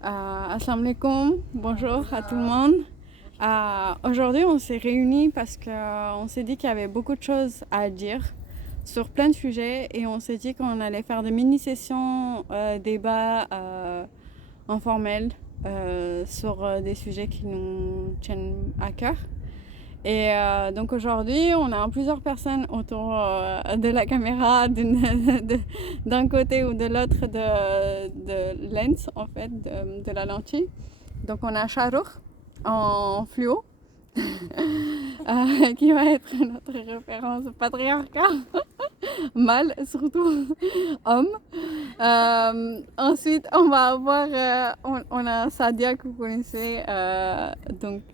Assalamu alaikum, bonjour à tout le monde. Aujourd'hui, on s'est réunis parce qu'on s'est dit qu'il y avait beaucoup de choses à dire sur plein de sujets et on s'est dit qu'on allait faire des mini-sessions débats informels sur des sujets qui nous tiennent à cœur. Et donc aujourd'hui, on a plusieurs personnes autour de la caméra, d'un côté ou de l'autre de lens, en fait, de la lentille. Donc on a Shahrukh en fluo, qui va être notre référence patriarcat, mâle surtout, homme. Ensuite, on va avoir, on a Sadia que vous connaissez, donc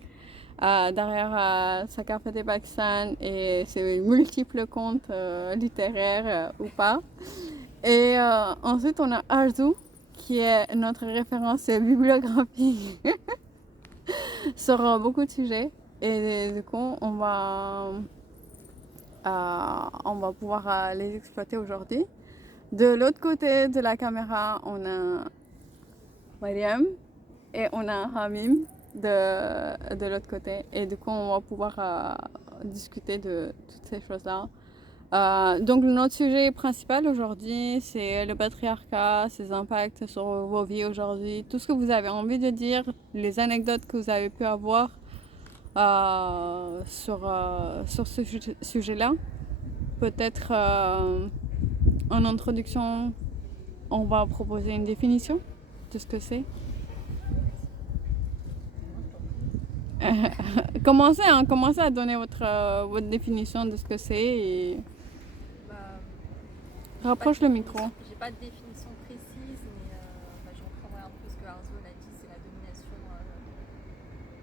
derrière Sakar Fateh Pakistan et ses multiples comptes littéraires ou pas. Et ensuite, on a Arzu, qui est notre référence bibliographique sur beaucoup de sujets. Et du coup, on va pouvoir les exploiter aujourd'hui. De l'autre côté de la caméra, on a Mariam et on a Hamim de l'autre côté. Et du coup, on va pouvoir discuter de toutes ces choses-là. Donc notre sujet principal aujourd'hui, c'est le patriarcat, ses impacts sur vos vies aujourd'hui, tout ce que vous avez envie de dire, les anecdotes que vous avez pu avoir sur ce sujet-là. Peut-être en introduction, on va proposer une définition de ce que c'est. Commencez à donner votre définition de ce que c'est et Bah, rapproche le micro. J'ai pas de définition précise, mais je reprendrai un peu ce que Arzo l'a dit, c'est la domination.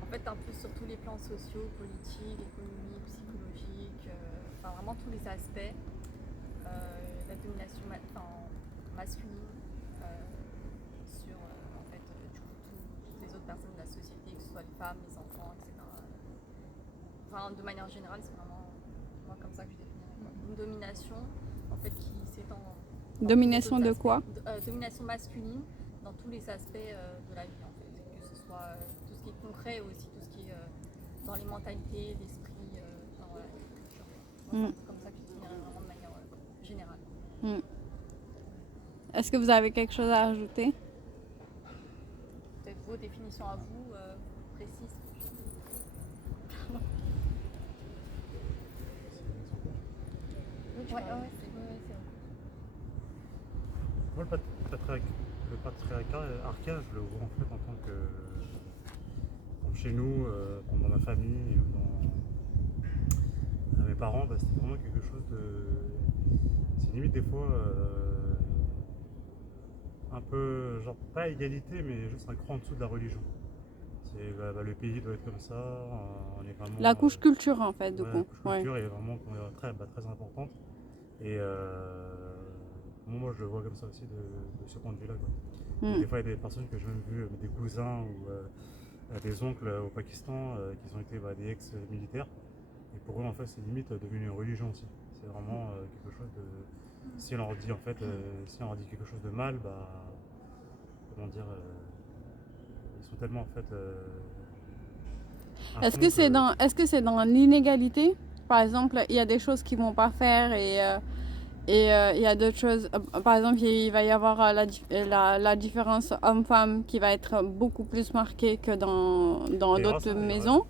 En fait, un peu sur tous les plans sociaux, politiques, économiques, psychologiques, enfin vraiment tous les aspects. La domination masculine sur en fait, du coup, toutes les autres personnes de la société, que ce soit les femmes, les enfants, etc. Enfin, de manière générale, c'est vraiment moi comme ça que je définirais, quoi. Une domination en fait qui s'étend dans Domination tous les de autres quoi? aspects. Domination masculine dans tous les aspects de la vie en fait, que ce soit tout ce qui est concret et aussi tout ce qui est dans les mentalités, l'esprit, enfin, voilà, la culture. Moi, c'est un peu comme ça que je définirais vraiment de manière générale. Est-ce que vous avez quelque chose à ajouter? Peut-être vos définitions à vous précises. Ouais, c'est Moi, le patriarcat, je le vois en fait en tant que, comme chez nous, dans ma famille, dans mes parents, c'était vraiment quelque chose de. C'est limite des fois un peu, genre pas égalité, mais juste un cran en dessous de la religion. C'est le pays doit être comme ça, on est vraiment. La couche culture en fait, du Ouais, la coup. couche Ouais. culture est vraiment très importante. Et moi, je le vois comme ça aussi de ce point de vue-là. Et des fois, il y a des personnes que j'ai même vues, des cousins ou des oncles au Pakistan qui ont été des ex-militaires. Et pour eux, en fait, c'est limite devenu une religion aussi. C'est vraiment quelque chose de. Si on leur dit en fait, si on leur dit quelque chose de mal, comment dire, ils sont tellement en fait. Est-ce que c'est dans l'inégalité? Par exemple, il y a des choses qu'ils vont pas faire et il y a d'autres choses. Par exemple, il va y avoir la différence homme-femme qui va être beaucoup plus marquée que dans d'autres maisons.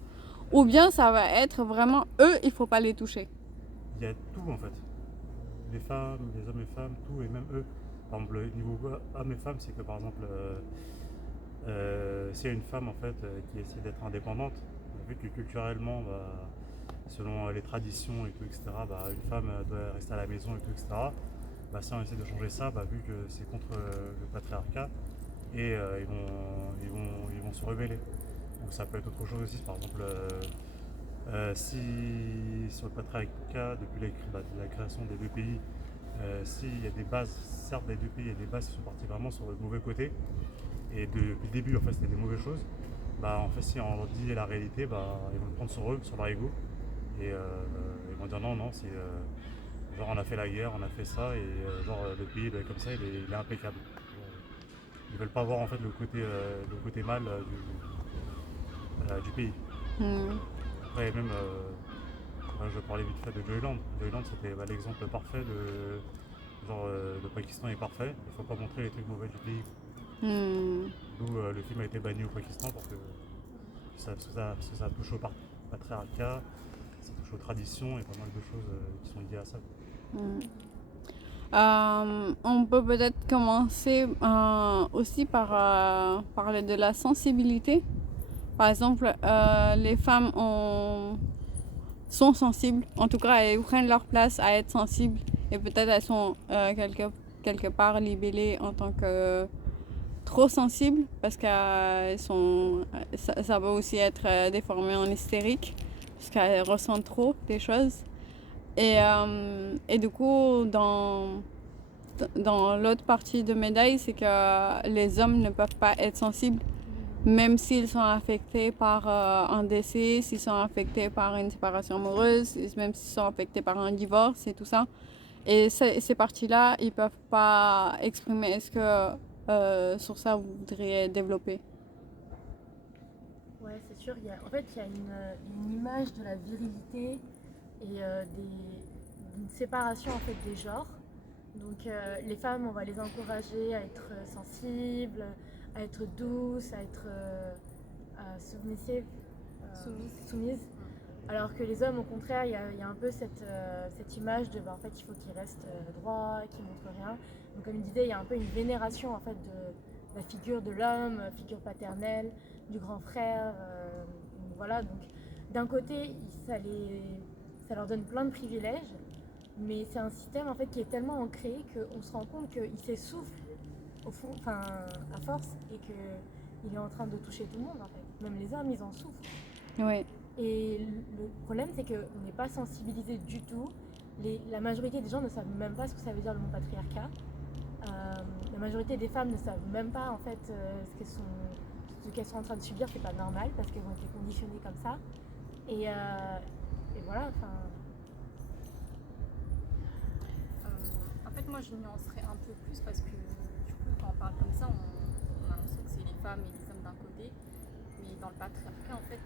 Ou bien ça va être vraiment eux, il faut pas les toucher. Il y a tout en fait. Les femmes, les hommes et femmes, tout, et même eux. Par exemple, le niveau hommes et femmes, c'est que par exemple, s'il y a une femme en fait qui essaie d'être indépendante, vu que culturellement, selon les traditions et tout, etc., une femme doit rester à la maison et tout, etc., si on essaie de changer ça, vu que c'est contre le patriarcat, et ils vont se rebeller. Donc ça peut être autre chose aussi, par exemple, si sur le patriarcat, depuis la création des deux pays, s'il y a des bases, certes des deux pays, il y a des bases qui sont parties vraiment sur le mauvais côté, et depuis le début en fait c'était des mauvaises choses, en fait si on leur dit la réalité, ils vont le prendre sur eux, sur leur ego, et ils vont dire non, c'est genre on a fait la guerre, on a fait ça, et le pays il est comme ça, il est impeccable. ils veulent pas voir en fait le côté mal du pays. Hmm. Après même, je parlais vite fait de Joyland. Joyland c'était l'exemple parfait de genre le Pakistan est parfait, il faut pas montrer les trucs mauvais du pays. Hmm. D'où le film a été banni au Pakistan parce que ça touche au patriarcat, ça touche aux traditions et pas mal de choses qui sont liées à ça. Hmm. On peut peut-être commencer aussi par parler de la sensibilité. Par exemple, les femmes sont sensibles, en tout cas elles prennent leur place à être sensibles et peut-être elles sont quelque part libellées en tant que trop sensibles parce qu'elles sont, ça peut aussi être déformé en hystérique parce qu'elles ressentent trop des choses. Et du coup, dans l'autre partie de médaille, c'est que les hommes ne peuvent pas être sensibles, même s'ils sont affectés par un décès, s'ils sont affectés par une séparation amoureuse, même s'ils sont affectés par un divorce et tout ça. Et ces parties-là, ils ne peuvent pas exprimer. Est-ce que sur ça, vous voudriez développer? Ouais, c'est sûr. En fait, il y a une image de la virilité et d'une séparation en fait des genres. Donc les femmes, on va les encourager à être sensibles, à être douces, à être submissives, soumises. Alors que les hommes, au contraire, il y a un peu cette image de, en fait, il faut qu'ils restent droits, qu'ils montrent rien. Donc comme il disait, il y a un peu une vénération en fait de la figure de l'homme, figure paternelle, du grand frère. Voilà, donc d'un côté, ça leur donne plein de privilèges, mais c'est un système en fait qui est tellement ancré qu'on se rend compte qu'il s'essouffle au fond, à force, et qu'il est en train de toucher tout le monde en fait. Même les hommes, ils en souffrent. Oui. Et le problème, c'est qu'on n'est pas sensibilisé du tout. La majorité des gens ne savent même pas ce que ça veut dire le mot patriarcat. La majorité des femmes ne savent même pas en fait ce qu'elles sont en train de subir, c'est pas normal parce qu'elles ont été conditionnées comme ça. Et voilà, enfin. En fait, moi je nuancerais un peu plus parce que du coup, quand on parle comme ça, on a l'impression que c'est les femmes et les hommes d'un côté. Mais dans le patriarcat, en fait,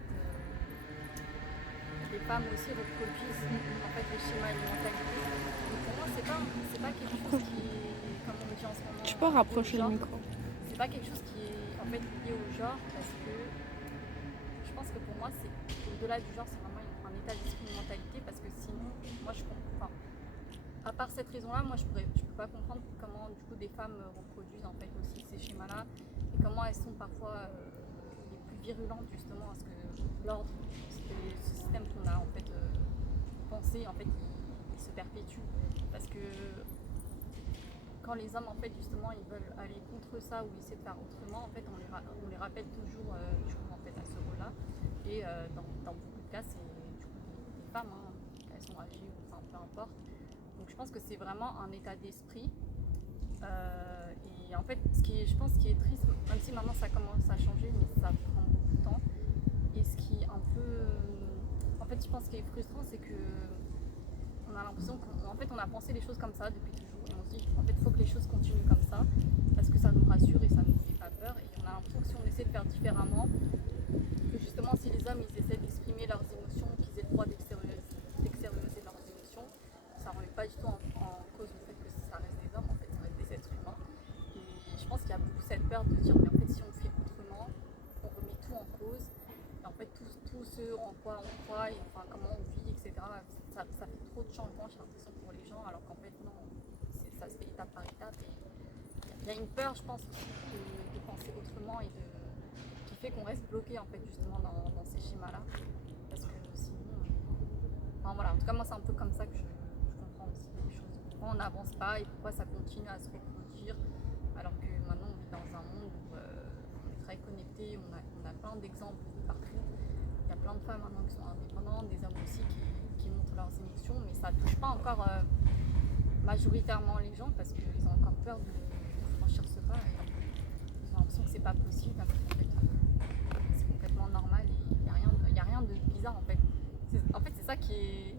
les femmes aussi reproduisent en fait les schémas et les mentalités. Donc pour moi, c'est pas quelque chose qui est, comme on dit en ce moment, Tu peux rapprocher le micro. c'est pas quelque chose qui est en fait lié au genre parce que je pense que pour moi, c'est au-delà du genre, c'est vraiment un état d'esprit, une mentalité parce que sinon, moi je comprends. Enfin, à part cette raison-là, moi je peux pas comprendre comment du coup des femmes reproduisent en fait aussi ces schémas-là et comment elles sont parfois les plus virulentes justement à ce que l'ordre, ce système qu'on a en fait pensé en fait il se perpétue parce que quand les hommes en fait justement ils veulent aller contre ça ou essayer de faire autrement en fait on les rappelle toujours du coup en fait à ce rôle-là et dans beaucoup de cas c'est du coup des femmes elles sont âgées ou enfin peu importe. Donc je pense que c'est vraiment un état d'esprit. Et en fait, je pense qui est triste, même si maintenant ça commence à changer, mais ça prend beaucoup de temps. Et ce qui est un peu... En fait, je pense ce qui est frustrant, c'est que on a l'impression qu'en fait, on a pensé les choses comme ça depuis toujours. Et on se dit, en fait, il faut que les choses continuent comme ça, parce que ça nous rassure et ça nous fait pas peur. Et on a l'impression que si on essaie de faire différemment, que justement, si les hommes, ils essaient d'exprimer leurs émotions, qu'ils aient le droit d'extérioriser leurs émotions, ça ne remet pas du tout en cause le fait que ça reste des hommes, en fait, ça reste des êtres humains. Et je pense qu'il y a beaucoup cette peur de dire, mais en fait, si on fait autrement, on remet tout en cause. Et en fait, tout ce en quoi on croit, et enfin, comment on vit, etc., ça fait trop de changements, j'ai l'impression, pour les gens, alors qu'en fait, non, ça se fait étape par étape. Il y a une peur, je pense, de penser autrement et qui fait qu'on reste bloqué, en fait, justement, dans ces schémas-là. Parce que sinon... Enfin, voilà, en tout cas, moi, c'est un peu comme ça que je comprends aussi les choses. Pourquoi on n'avance pas et pourquoi ça continue à se reproduire alors que maintenant on vit dans un monde où on est très connecté, on a plein d'exemples de partout. Il y a plein de femmes maintenant qui sont indépendantes, des hommes aussi qui montrent leurs émotions, mais ça ne touche pas encore majoritairement les gens parce qu'ils ont encore peur de franchir ce pas. Et ils ont l'impression que c'est pas possible, alors qu'en fait c'est complètement normal et il n'y a rien de bizarre en fait. En fait, c'est ça qui est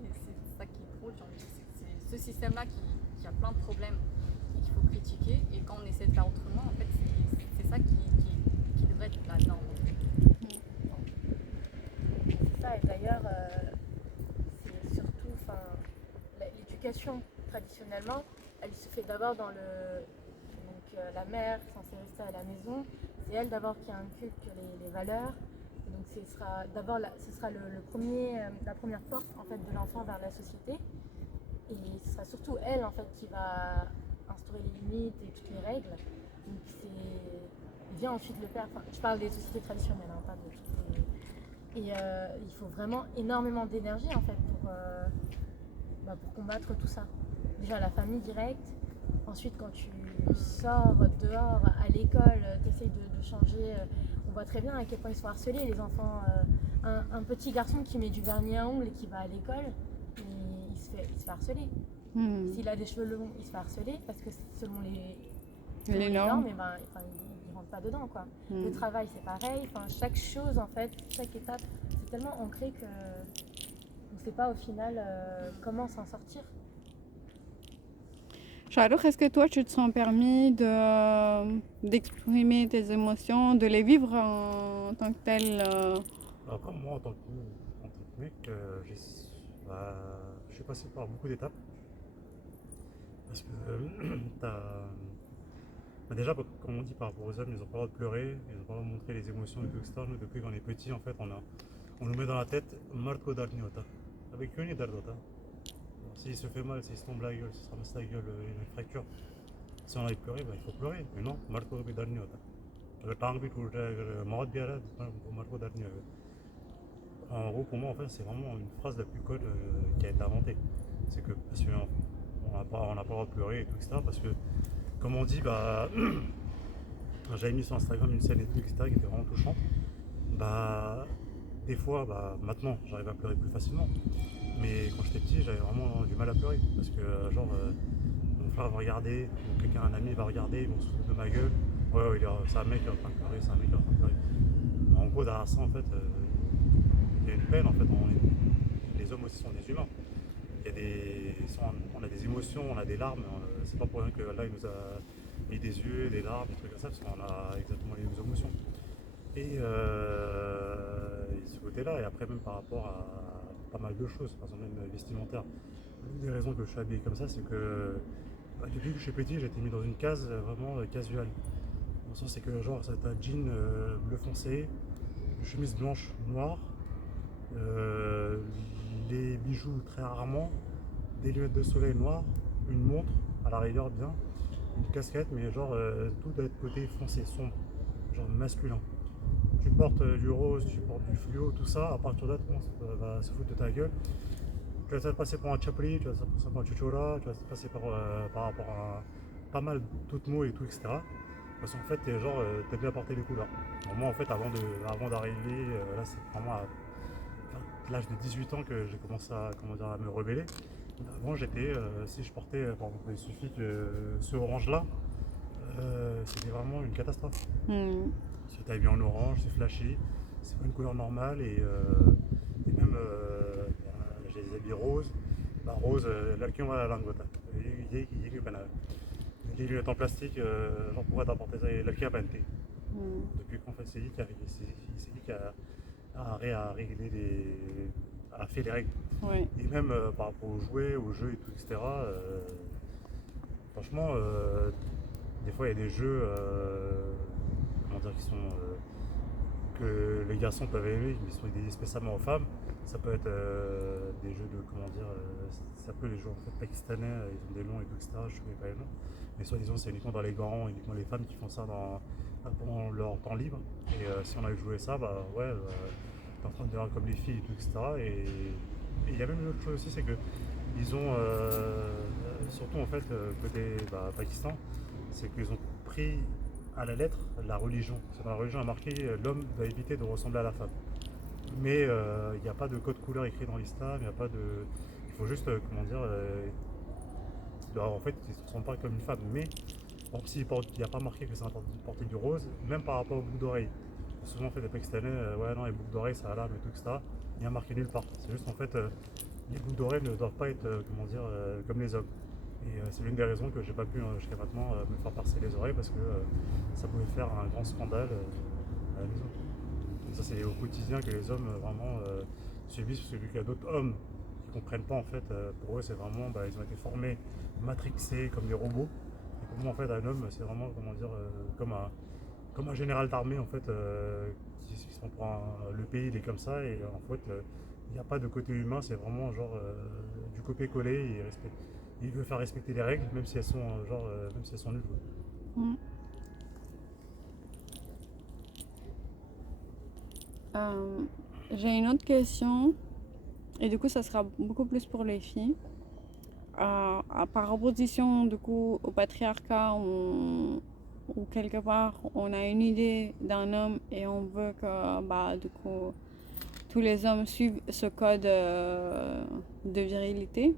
drôle, j'ai envie de dire. C'est ce système-là qui a plein de problèmes et qu'il faut critiquer. Et quand on essaie de faire autrement, en fait, c'est l'éducation, traditionnellement, elle se fait d'abord dans le... Donc la mère censée rester à la maison, c'est elle d'abord qui inculque les valeurs. Et donc ce sera la première porte en fait, de l'enfant vers la société. Et ce sera surtout elle en fait, qui va instaurer les limites et toutes les règles. Donc il vient ensuite le père. Enfin, je parle des sociétés traditionnelles, hein, pas de toutes les... Et il faut vraiment énormément d'énergie en fait pour combattre tout ça. Déjà la famille directe, ensuite quand tu sors dehors à l'école, tu essayes de changer. On voit très bien à quel point ils sont harcelés les enfants. Un petit garçon qui met du vernis à ongles et qui va à l'école, il se fait harceler. S'il a des cheveux longs, il se fait harceler parce que selon les normes, il rentre pas dedans quoi. Le travail c'est pareil, chaque chose en fait, chaque étape, c'est tellement ancré que on sait pas au final comment s'en sortir. Charlotte, est-ce que toi tu te sens permis d'exprimer tes émotions, de les vivre en tant que tel Après, moi, en tant que mec, je suis passé par beaucoup d'étapes. Parce que déjà, comme on dit par rapport aux hommes, ils n'ont pas le droit de pleurer, ils n'ont pas le droit de montrer les émotions et tout, etc. Nous, depuis qu'on est petit, en fait, on nous met dans la tête Marco Darniota. Avec une et Dardota. S'il se fait mal, s'il se tombe la gueule, s'il se ramasse la gueule, une fracture, si on a envie de pleurer, il faut pleurer. Mais non, Marco Darniota. En gros, pour moi, en fait, c'est vraiment une phrase la plus conne qui a été inventée. C'est que parce qu'on n'a pas le droit de pleurer et tout, etc. Parce que, comme on dit, j'avais mis sur Instagram une scène et tout, etc. qui était vraiment touchante. Des fois, maintenant, j'arrive à pleurer plus facilement. Mais quand j'étais petit, j'avais vraiment du mal à pleurer. Parce que, mon frère va regarder, ou un ami va regarder, ils vont se foutre de ma gueule. Ouais, c'est un mec qui est en train de pleurer, c'est un mec qui est en train de pleurer. En gros, derrière ça, en fait, il y a une peine, en fait. Les hommes aussi sont des humains. On a des émotions, on a des larmes. C'est pas pour rien que là, il nous a mis des yeux, des larmes, des trucs comme ça, parce qu'on a exactement les mêmes émotions. Et ce côté-là, et après, même par rapport à pas mal de choses, par exemple, même vestimentaire. L'une des raisons que je suis habillé comme ça, c'est que depuis que je suis petit, j'ai été mis dans une case vraiment casual. Dans le sens, c'est que c'est un jean bleu foncé, une chemise blanche noire, les bijoux très rarement, des lunettes de soleil noires, une montre à la rigueur bien, une casquette, mais tout doit être côté foncé, sombre, genre masculin. Tu portes du rose, tu portes du fluo, tout ça, à partir de là, tout le monde va se foutre de ta gueule. Tu vas te passer pour un chapli, tu vas te passer pour un chuchola, tu vas te passer par rapport à pas mal d'autres mots et tout, etc. Parce qu'en fait, t'aimes bien porter des couleurs. Moi, en fait, avant d'arriver, là, c'est vraiment à l'âge de 18 ans que j'ai commencé à me rebeller. Avant, si je portais, par exemple, il suffit que ce orange-là, c'était vraiment une catastrophe. C'est habillé en orange, c'est flashy, c'est pas une couleur normale et même j'ai des habits roses. Rose, l'alcool à la langue. Les lunettes en plastique, pourquoi t'as porté ça? L'alcool à pente. Depuis qu'en fait c'est lui qui a réglé a fait les règles. Oui. Et même par rapport aux jouets, aux jeux et tout, etc. Franchement, des fois il y a des jeux qui sont que les garçons peuvent aimer, mais qui sont dédiés spécialement aux femmes. Ça peut être des jeux de ça peut les joueurs en fait, pakistanais, ils ont des noms et tout, etc. Je connais pas les noms, mais soi-disant c'est uniquement dans les grands, uniquement les femmes qui font ça pendant leur temps libre. Et si on avait joué ça, t'es en train de devenir comme les filles et tout, etc. Et il y a même une autre chose aussi, c'est que ils ont surtout en fait côté Pakistan, c'est qu'ils ont pris à la lettre la religion. Dans la religion a marqué l'homme doit éviter de ressembler à la femme. Mais il n'y a pas de code couleur écrit dans l'islam, il n'y a pas de. Il faut juste, en fait, ils ne se ressemblent pas comme une femme. Mais s'il n'y a pas marqué que c'est interdit de porter du rose, même par rapport aux boucles d'oreilles. Souvent, en fait, les Pakistanais, les boucles d'oreilles, ça alarme et tout, etc. Il n'y a marqué nulle part. C'est juste, en fait, les boucles d'oreilles ne doivent pas être, comme les hommes. Et c'est l'une des raisons que j'ai pas pu jusqu'à maintenant me faire percer les oreilles parce que ça pouvait faire un grand scandale à la maison. Donc ça c'est au quotidien que les hommes vraiment subissent, parce que vu qu'il y a d'autres hommes qui comprennent pas en fait. Pour eux, c'est vraiment, ils ont été formés, matrixés comme des robots. Et pour moi, en fait, un homme, c'est vraiment, comment dire, comme un général d'armée en fait, qui se prend pour le pays, il est comme ça. Et en fait, il n'y a pas de côté humain, c'est vraiment genre du copier-coller. Il veut faire respecter les règles, même si elles sont, même si elles sont nulles. Mm. J'ai une autre question, et du coup, ça sera beaucoup plus pour les filles. Par opposition, du coup, au patriarcat, où quelque part, on a une idée d'un homme et on veut que, du coup, tous les hommes suivent ce code de virilité.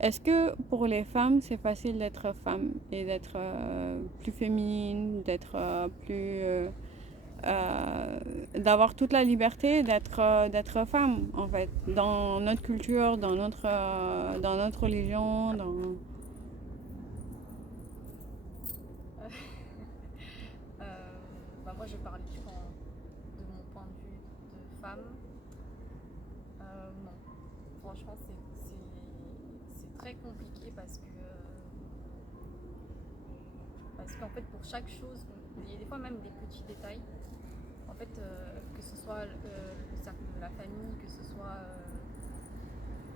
Est-ce que pour les femmes, c'est facile d'être femme et d'être plus féminine, d'être d'avoir toute la liberté d'être femme, en fait, dans notre culture, dans notre religion, Moi, je parlais de mon point de vue de femme. Non, franchement, c'est très compliqué parce qu'en fait, pour chaque chose, il y a des fois même des petits détails. En fait, que ce soit le cercle de la famille, que ce soit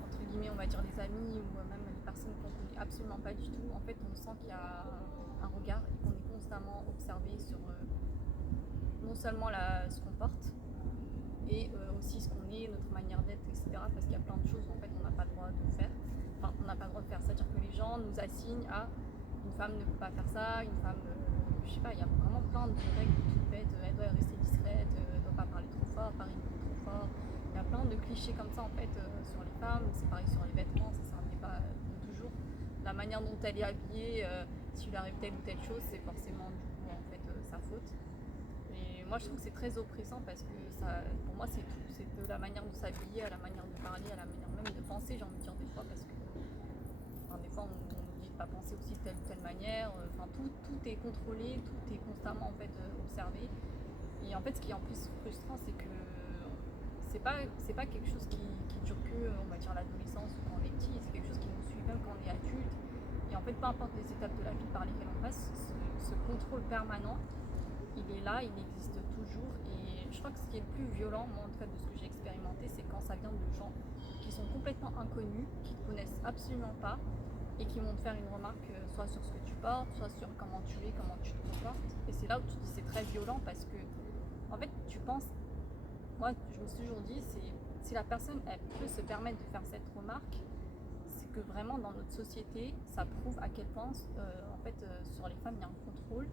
entre guillemets, on va dire les amis ou même les personnes qu'on connaît absolument pas du tout. En fait, on sent qu'il y a un regard et qu'on est constamment observé sur non seulement ce qu'on porte et aussi ce qu'on est, notre manière d'être, etc. Parce qu'il y a plein de choses en fait on n'a pas le droit de faire. Enfin, on n'a pas le droit de faire. C'est-à-dire que les gens nous assignent à une femme ne peut pas faire ça, une femme, je sais pas, il y a vraiment plein de règles toutes bêtes. Elle doit rester discrète, elle doit pas parler trop fort, parler trop fort. Il y a plein de clichés comme ça en fait sur les femmes. C'est pareil sur les vêtements, ça c'est un débat toujours. La manière dont elle est habillée, si lui arrive telle ou telle chose, c'est forcément du coup en fait sa faute. Et moi je trouve que c'est très oppressant parce que ça, pour moi c'est tout, c'est de la manière de s'habiller, à la manière de parler, à la manière même de penser, j'ai envie de dire des fois, parce que des fois on nous dit de pas penser aussi de telle ou telle manière, tout est contrôlé, tout est constamment en fait observé. Et en fait ce qui est en plus frustrant, c'est que c'est pas quelque chose qui dure que on va dire l'adolescence ou quand on est petit, c'est quelque chose qui nous suit même quand on est adulte. Et en fait peu importe les étapes de la vie par lesquelles on passe, ce contrôle permanent, il est là, il existe toujours. Et je crois que ce qui est le plus violent, moi en tout cas de ce que j'ai expérimenté, c'est quand ça vient de gens qui sont complètement inconnus, qui ne connaissent absolument pas et qui vont te faire une remarque soit sur ce que tu portes, soit sur comment tu es, comment tu te comportes. Et c'est là où tu te dis c'est très violent parce que en fait tu penses, moi je me suis toujours dit, si la personne elle peut se permettre de faire cette remarque, c'est que vraiment dans notre société ça prouve à quel point sur les femmes il y a un contrôle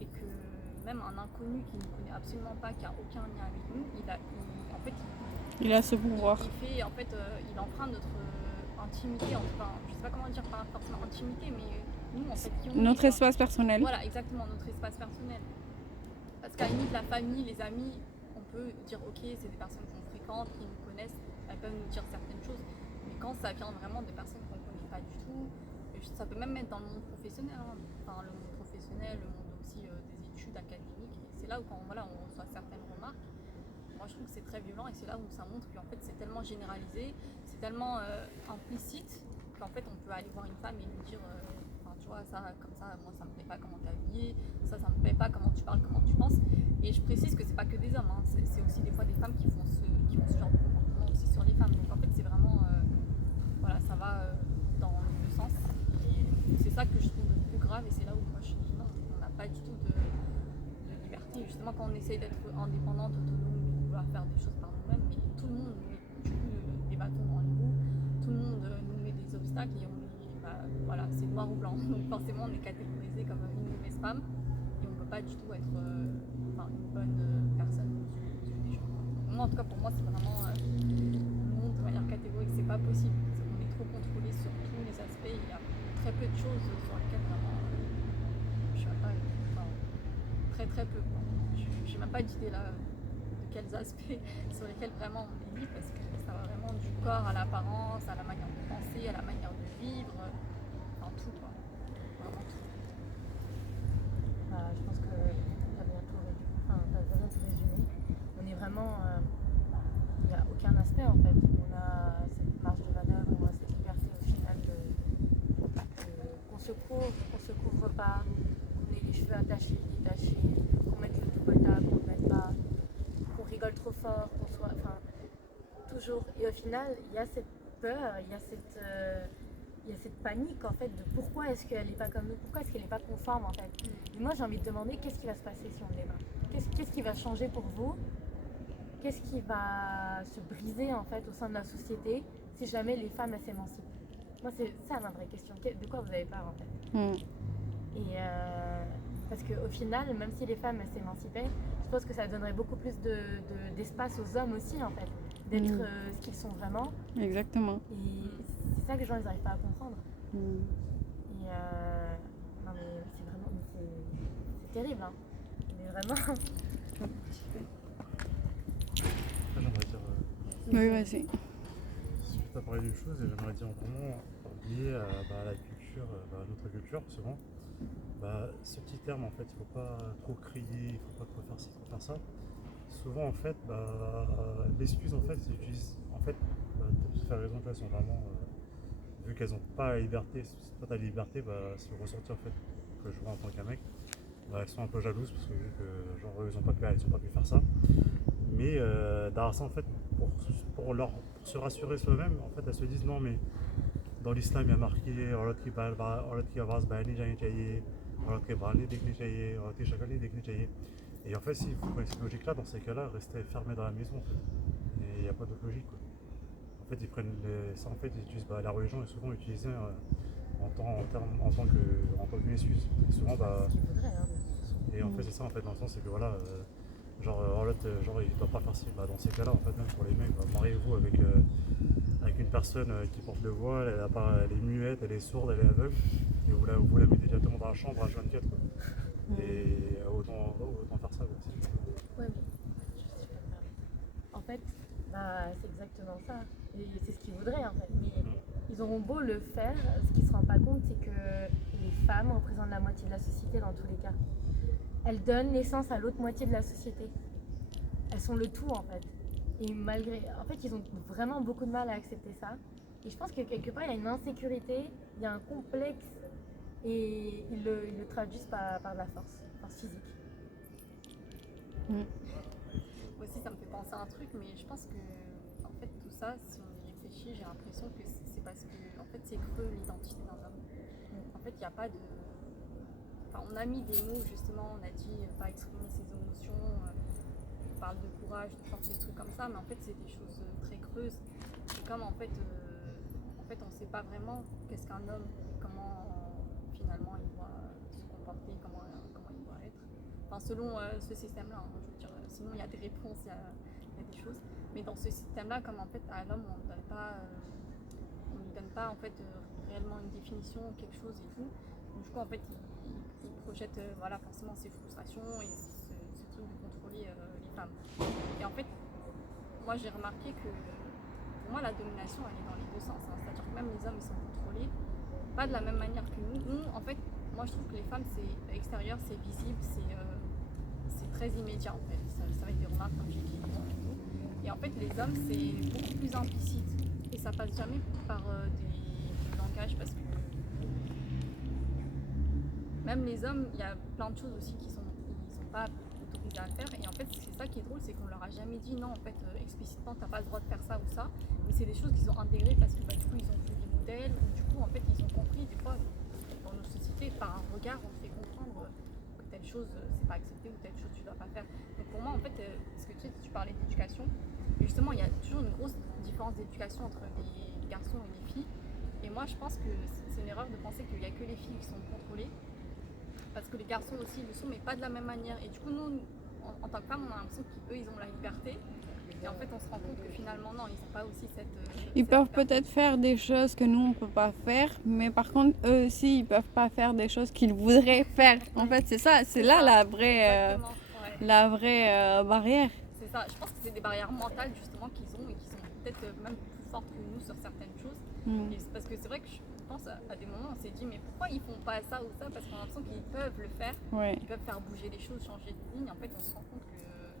et que même un inconnu qui ne connaît absolument pas, qui n'a aucun lien avec nous, il a ce pouvoir. Il emprunte notre intimité, enfin, je sais pas comment dire, pas forcément intimité, mais nous en fait, notre espace personnel. Voilà, exactement, notre espace personnel. Parce qu'à la limite, la famille, les amis, on peut dire ok, c'est des personnes qu'on fréquente, qui nous connaissent, elles peuvent nous dire certaines choses, mais quand ça vient vraiment de personnes qu'on ne connaît pas du tout, ça peut même être dans le monde professionnel, enfin le monde professionnel, le monde aussi des études académiques, et c'est là où quand on reçoit certaines remarques, moi je trouve que c'est très violent et c'est là où ça montre qu'en fait c'est tellement généralisé, c'est tellement implicite qu'en fait on peut aller voir une femme et lui dire tu vois ça comme ça, moi ça me plaît pas comment t'es habillée, ça me plaît pas comment tu parles, comment tu penses. Et je précise que c'est pas que des hommes, c'est aussi des fois des femmes qui font ce genre de comportement aussi sur les femmes. Donc en fait c'est vraiment ça va dans les deux sens. Et c'est ça que je trouve le plus grave et c'est là où moi je dis non, on n'a pas du tout de liberté. Justement quand on essaye d'être indépendante, autonome, de vouloir faire des choses par nous-mêmes, mais tout le monde nous met du coup des bâtons dans les roues, tout le monde nous met des obstacles et c'est noir ou blanc. Donc forcément on est catégorisé comme une mauvaise femme et on ne peut pas du tout être une bonne personne aux yeux des gens. Moi en tout cas pour moi c'est vraiment le monde de manière catégorique, c'est pas possible. On est trop contrôlé sur tous les aspects, il y a très peu de choses sur lesquelles vraiment je sais pas, très très peu. Je n'ai même pas d'idée là de quels aspects sur lesquels vraiment on est libre, parce que ça va vraiment du corps à l'apparence, à la manière de penser, à la manière de vivre, tout quoi. Vraiment tout. Je pense que tu as bien tout résumé. On est vraiment. Il n'y a aucun aspect en fait. On a cette marge de fort, qu'on soit, enfin, toujours. Et au final, il y a cette peur, il y a cette panique en fait de pourquoi est-ce qu'elle n'est pas comme nous, pourquoi est-ce qu'elle n'est pas conforme en fait. Et moi j'ai envie de demander qu'est-ce qui va se passer si on ne l'est pas, qu'est-ce qui va changer pour vous, qu'est-ce qui va se briser en fait au sein de la société si jamais les femmes elles s'émancipent. Moi c'est ça ma vraie question, de quoi vous avez peur en fait. Et parce qu'au final, même si les femmes elles s'émancipaient, je pense que ça donnerait beaucoup plus d'espace aux hommes aussi en fait, d'être ce qu'ils sont vraiment. Exactement. Et c'est ça que les gens ils n'arrivent pas à comprendre. Et non mais c'est vraiment, c'est terrible hein. Mais vraiment. J'aimerais dire, Oui, vas-y. tu as parlé d'une chose et j'aimerais dire vraiment lié à la culture, à notre culture souvent. Ce petit terme en fait, il ne faut pas trop crier, il ne faut pas trop faire ci, trop faire ça. Souvent en fait, l'excuse en fait, ils utilisent, en fait, tu as tout à fait raison, elles sont vraiment, vu qu'elles n'ont pas la liberté, si toi tu as la liberté, c'est le ressenti en fait que je vois en tant qu'un mec, elles sont un peu jalouses parce que vu que genre eux, ils n'ont pas pu faire ça. Mais derrière ça en fait, pour se rassurer soi-même, en fait elles se disent non mais dans l'islam il y a marqué औरत की आवाज़ बयानी जानी चाहिए, औरत के बाल नहीं दिखने चाहिए, औरत की शक्ल नहीं दिखनी चाहिए. Et en fait, si vous prenez cette logique-là, dans ces cas-là, restez fermé dans la maison. En fait. Et il n'y a pas d'autre logique. Quoi. En fait, ils prennent ça, en fait, ils utilisent, la religion est souvent utilisée en tant qu'une excuse. Et souvent, et en fait, c'est ça, en fait, dans le sens, c'est que voilà, genre, il ne doit pas faire ci. Dans ces cas-là, en fait, même pour les mecs, mariez-vous avec une personne qui porte le voile, elle est muette, elle est sourde, elle est aveugle, et vous la mettez directement dans la chambre à 24. Quoi. Et autant faire ça aussi. Ouais, mais je peux me permettre. En fait, c'est exactement ça. Et c'est ce qu'ils voudraient en fait. Mais ils auront beau le faire, ce qu'ils ne se rendent pas compte, c'est que les femmes représentent la moitié de la société dans tous les cas. Elles donnent naissance à l'autre moitié de la société. Elles sont le tout en fait. Et malgré. En fait, ils ont vraiment beaucoup de mal à accepter ça. Et je pense que quelque part, il y a une insécurité, il y a un complexe. Et ils le traduisent par de la force physique. Moi aussi, ça me fait penser à un truc, mais je pense que, en fait, tout ça, si on y réfléchit, j'ai l'impression que c'est parce que, en fait, c'est creux l'identité d'un homme. En fait, il n'y a pas de. Enfin, on a mis des mots, justement, on a dit pas exprimer ses émotions, on parle de courage, de force, des trucs comme ça, mais en fait, c'est des choses très creuses. Et comme, en fait, on ne sait pas vraiment qu'est-ce qu'un homme, comment. Finalement il doit se comporter, comment il doit être. Enfin, selon ce système-là, hein, je veux dire, sinon il y a des réponses, il y a des choses. Mais dans ce système-là, comme en fait à l'homme, on ne lui donne pas en fait réellement une définition, quelque chose et tout. Donc, du coup, en fait, il projette forcément ses frustrations et ce truc de contrôler les femmes. Et en fait, moi j'ai remarqué que pour moi la domination elle est dans les deux sens. Hein. C'est-à-dire que même les hommes ils sont contrôlés. Pas de la même manière que nous. Nous, en fait, moi je trouve que les femmes, c'est extérieur, c'est visible, c'est très immédiat en fait. Ça va être des remarques comme j'ai dit. Et en fait, les hommes, c'est beaucoup plus implicite. Et ça passe jamais par des langages parce que même les hommes, il y a plein de choses aussi ils sont pas autorisés à faire. Et en fait, c'est ça qui est drôle, c'est qu'on leur a jamais dit non, en fait, explicitement, t'as pas le droit de faire ça ou ça. Mais c'est des choses qu'ils ont intégrées parce que du coup, ils ont vu des modèles. Du coup, en fait, ils ont compris des fois dans nos sociétés, par un regard, on fait comprendre que telle chose, c'est pas accepté ou telle chose, tu dois pas faire. Donc pour moi, en fait, parce que tu parlais d'éducation, justement, il y a toujours une grosse différence d'éducation entre les garçons et les filles. Et moi, je pense que c'est une erreur de penser qu'il n'y a que les filles qui sont contrôlées. Parce que les garçons aussi le sont, mais pas de la même manière. Et du coup, nous, en tant que femmes, on a l'impression qu'eux, ils ont la liberté. Et en fait, on se rend compte que finalement, non, ils n'ont pas aussi cette. Ils peuvent peut-être faire des choses que nous, on ne peut pas faire, mais par contre, eux aussi, ils ne peuvent pas faire des choses qu'ils voudraient faire. En fait, c'est ça, c'est là la vraie barrière. C'est ça, je pense que c'est des barrières mentales justement qu'ils ont et qui sont peut-être même plus fortes que nous sur certaines choses. Et c'est parce que c'est vrai que je pense à des moments, on s'est dit, mais pourquoi ils font pas ça ou ça? Parce qu'on a l'impression qu'ils peuvent le faire, ils peuvent faire bouger les choses, changer de ligne. En fait, on se rend compte que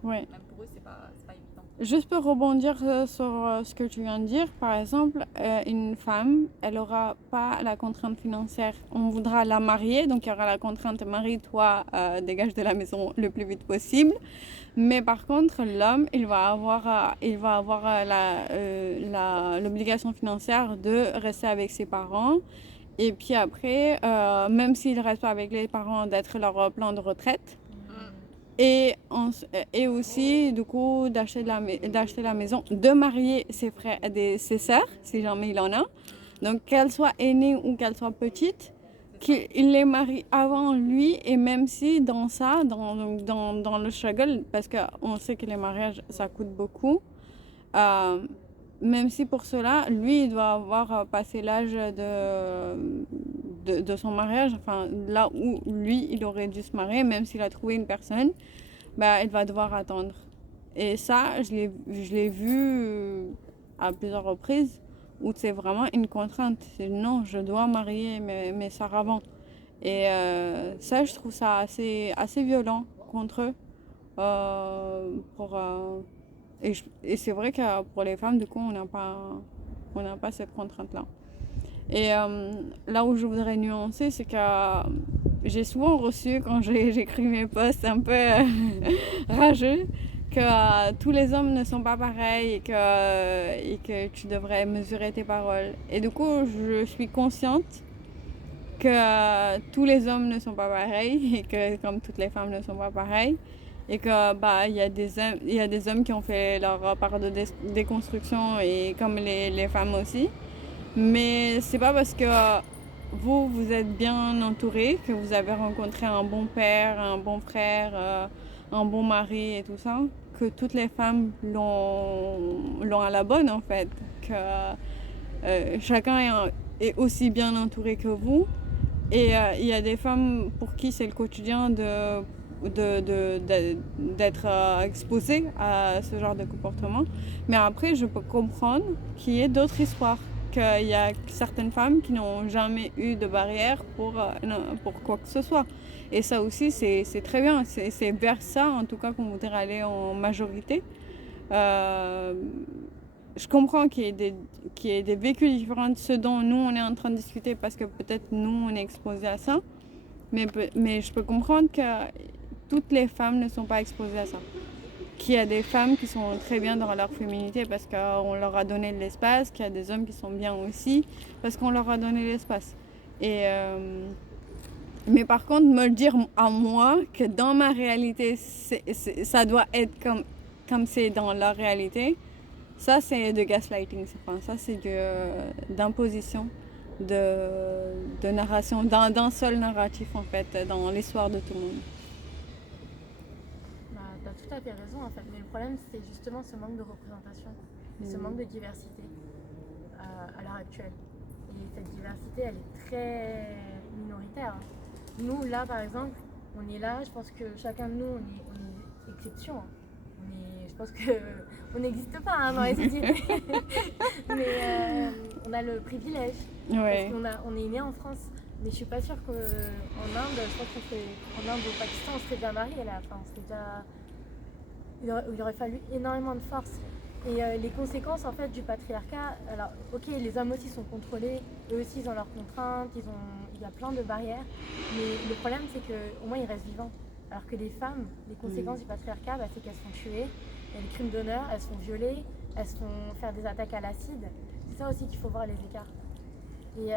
même pour eux, c'est pas évident. Juste pour rebondir sur ce que tu viens de dire, par exemple, une femme, elle n'aura pas la contrainte financière. On voudra la marier, donc il y aura la contrainte marie-toi, dégage de la maison le plus vite possible. Mais par contre, l'homme, il va avoir l'obligation financière de rester avec ses parents. Et puis après, même s'il ne reste pas avec les parents, d'être leur plan de retraite. Et aussi, du coup, d'acheter la maison, de marier ses sœurs, si jamais il en a. Donc, qu'elles soient aînées ou qu'elles soient petites, qu'il les marie avant lui. Et même si dans ça, dans le struggle, parce qu'on sait que les mariages, ça coûte beaucoup, même si pour cela, lui, il doit avoir passé l'âge de son mariage, enfin, là où lui, il aurait dû se marier, même s'il a trouvé une personne, bah, il va devoir attendre. Et ça, je l'ai vu à plusieurs reprises, où c'est vraiment une contrainte. C'est non, je dois marier mes soeurs avant. Et ça, je trouve ça assez violent contre eux. Et c'est vrai que pour les femmes, du coup, on n'a pas cette contrainte-là. Et là où je voudrais nuancer, c'est que j'ai souvent reçu, quand j'écris mes posts un peu rageux, que tous les hommes ne sont pas pareils et que tu devrais mesurer tes paroles. Et du coup, je suis consciente que tous les hommes ne sont pas pareils et que comme toutes les femmes ne sont pas pareilles. Et que il y a des hommes qui ont fait leur part de déconstruction et comme les femmes aussi. Mais c'est pas parce que vous êtes bien entouré, que vous avez rencontré un bon père, un bon frère, un bon mari et tout ça, que toutes les femmes l'ont à la bonne en fait. Que chacun est aussi bien entouré que vous. Et il y a des femmes pour qui c'est le quotidien d'être exposé à ce genre de comportement. Mais après, je peux comprendre qu'il y ait d'autres histoires. Qu'il y a certaines femmes qui n'ont jamais eu de barrière pour quoi que ce soit. Et ça aussi, c'est très bien. C'est vers ça, en tout cas, qu'on voudrait aller en majorité. Je comprends qu'il y ait des vécus différents de ce dont nous, on est en train de discuter parce que peut-être nous, on est exposés à ça. Mais je peux comprendre que toutes les femmes ne sont pas exposées à ça. Qu'il y a des femmes qui sont très bien dans leur féminité parce qu'on leur a donné de l'espace, qu'il y a des hommes qui sont bien aussi parce qu'on leur a donné l'espace. Mais par contre, me le dire à moi que dans ma réalité, ça doit être comme c'est dans leur réalité, ça c'est de gaslighting. Ça c'est d'imposition, de narration, d'un seul narratif en fait, dans l'histoire de tout le monde. T'as tout à fait raison en fait, mais le problème c'est justement ce manque de représentation et ce manque de diversité à l'heure actuelle. Et cette diversité elle est très minoritaire. Nous là par exemple, on est là, je pense que chacun de nous on est exception. Je pense qu'on n'existe pas dans les sociétés, mais on a le privilège Ouais. parce qu'on est né en France. Mais je suis pas sûre qu'en Inde, je pense qu'en Inde ou au Pakistan, on serait déjà mariés là. Enfin, il aurait fallu énormément de force. Et les conséquences en fait du patriarcat, alors ok, les hommes aussi sont contrôlés, eux aussi ils ont leurs contraintes, il y a plein de barrières. Mais le problème c'est qu'au moins ils restent vivants. Alors que les femmes, les conséquences du patriarcat, c'est qu'elles sont tuées, il y a des crimes d'honneur, elles sont violées, elles se font faire des attaques à l'acide. C'est ça aussi qu'il faut voir les écarts. Et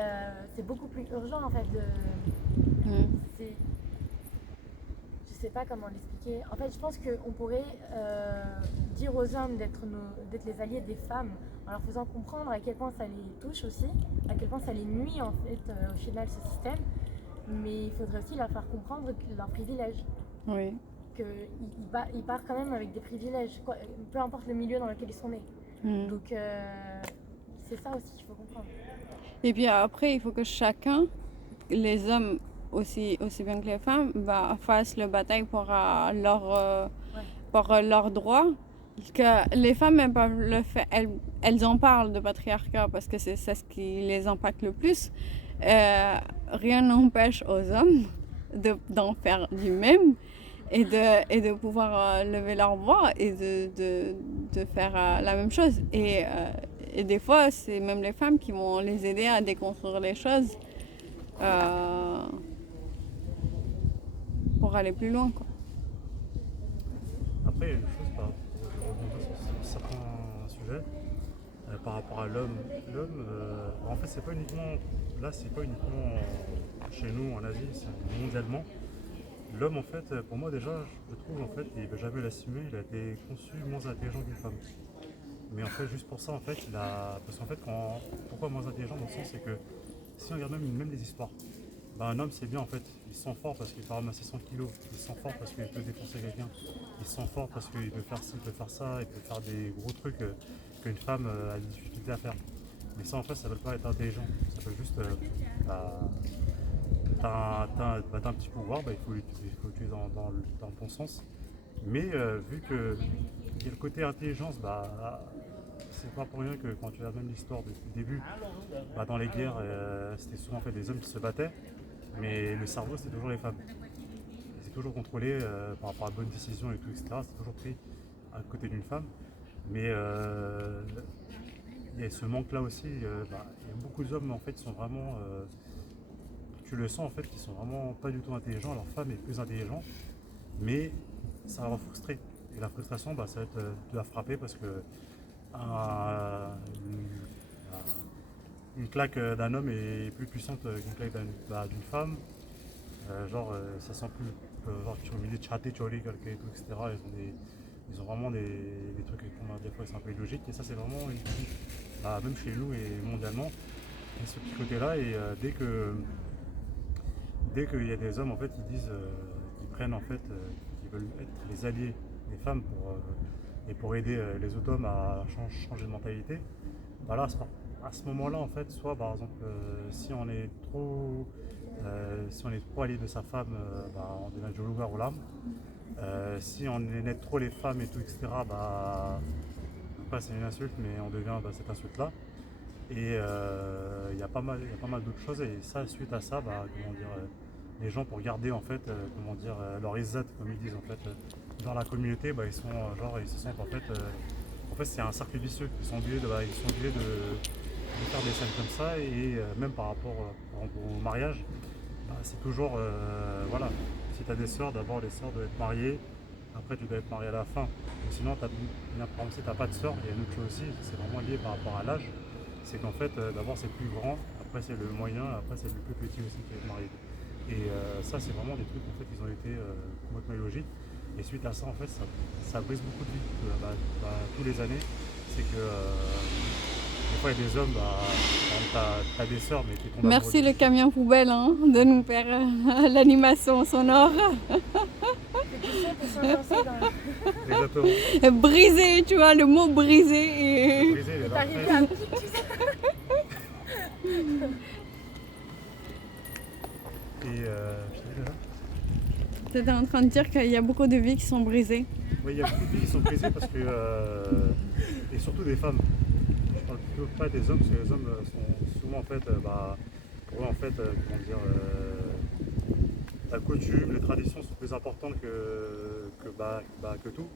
c'est beaucoup plus urgent en fait je sais pas comment l'expliquer. En fait, je pense qu'on pourrait dire aux hommes d'être les alliés des femmes en leur faisant comprendre à quel point ça les touche aussi, à quel point ça les nuit en fait au final ce système. Mais il faudrait aussi leur faire comprendre leurs privilèges. Oui. Qu'ils partent quand même avec des privilèges, peu importe le milieu dans lequel ils sont nés. Donc c'est ça aussi qu'il faut comprendre. Et puis après, il faut que chacun, les hommes aussi bien que les femmes, fassent la bataille pour leurs droits. Que les femmes, elles peuvent le faire, elles en parlent de patriarcat parce que c'est ce qui les impacte le plus. Rien n'empêche aux hommes d'en faire du même. et de pouvoir lever leur voix et de faire la même chose. Et des fois, c'est même les femmes qui vont les aider à déconstruire les choses pour aller plus loin, quoi. Après, il y a une chose, je rebondis sur certains sujets par rapport à l'homme. L'homme, en fait, c'est pas uniquement, là, c'est pas uniquement chez nous en Asie, c'est mondialement. L'homme, en fait, pour moi déjà, je trouve, en fait, il ne veut jamais l'assumer, il a été conçu moins intelligent qu'une femme. Mais en fait, juste pour ça, en fait, parce qu'en fait, pourquoi moins intelligent dans le sens, c'est que si on regarde même les histoires, bah, un homme c'est bien en fait, il se sent fort parce qu'il peut ramasser 100 kilos, il se sent fort parce qu'il peut défoncer quelqu'un, il se sent fort parce qu'il peut faire ci, il peut faire ça, il peut faire des gros trucs qu'une femme a des difficultés à faire. Mais ça en fait ça ne veut pas être intelligent, ça veut juste t'as un petit pouvoir, bah, il faut l'utiliser dans le bon sens. Mais vu qu'il y a le côté intelligence, bah, c'est pas pour rien que quand tu regardes même l'histoire depuis le début, bah, dans les guerres, c'était souvent en fait, des hommes qui se battaient, mais le cerveau c'était toujours les femmes. C'est toujours contrôlé par rapport à de bonnes décisions et tout, etc. C'est toujours pris à côté d'une femme. Mais il y a ce manque là aussi, bah, il y a beaucoup d'hommes en fait qui sont vraiment, tu le sens en fait, qui sont vraiment pas du tout intelligents, leur femme est plus intelligente, mais ça va leur frustrer. Et la frustration, bah, ça va être de la frapper parce que euh, une claque d'un homme est plus puissante qu'une claque d'une femme. Ça sent plus. Genre, tu me dis chaté, choli, et tout, etc. Ils ont vraiment des trucs qu'on va dire, c'est un peu illogique. Et ça, c'est vraiment même chez nous et mondialement. Et ce petit côté-là, et dès qu'il y a des hommes en fait, qui prennent en fait, qui veulent être les alliés des femmes pour aider les autres hommes à changer de mentalité, bah là, à ce moment-là, en fait, soit par exemple, si on est trop allié de sa femme, bah, on devient Jologa ou l'âme. Si on aide trop les femmes et tout, etc., bah, après c'est une insulte, mais on devient cette insulte-là. Et il y a pas mal d'autres choses. Et ça, suite à ça, bah, comment dire, les gens pour garder en fait, leur izzat, comme ils disent en fait, dans la communauté, bah, ils se sentent en fait c'est un cercle vicieux. Ils sont obligés de faire des scènes comme ça et même par rapport au mariage, bah, c'est toujours voilà, si tu as des sœurs, d'abord les sœurs doivent être mariées, après tu dois être marié à la fin. Mais sinon, par exemple, si tu n'as pas de sœur, il y a une autre chose aussi, c'est vraiment lié par rapport à l'âge, c'est qu'en fait d'abord c'est le plus grand, après c'est le moyen, après c'est le plus petit aussi qui est marié. Et ça c'est vraiment des trucs en fait ils ont été complètement illogiques. Et suite à ça en fait ça brise beaucoup de vie tous les années. C'est que des fois, il y a des hommes, t'as des sœurs, mais qui tombent amoureux. Merci le camion poubelle hein, de nous faire l'animation sonore. Exactement. Brisé, tu vois, le mot brisé. Et... Briser les T'arrives barrières. à pic, tu sais. Et je t'ai dit là. Tu étais en train de dire qu'il y a beaucoup de vies qui sont brisées. Oui, il y a beaucoup de vies qui sont brisées parce que. Et surtout des femmes. Je parle plutôt pas des hommes, parce que les hommes sont souvent en fait. Pour eux, en fait, la coutume, les traditions sont plus importantes que tout.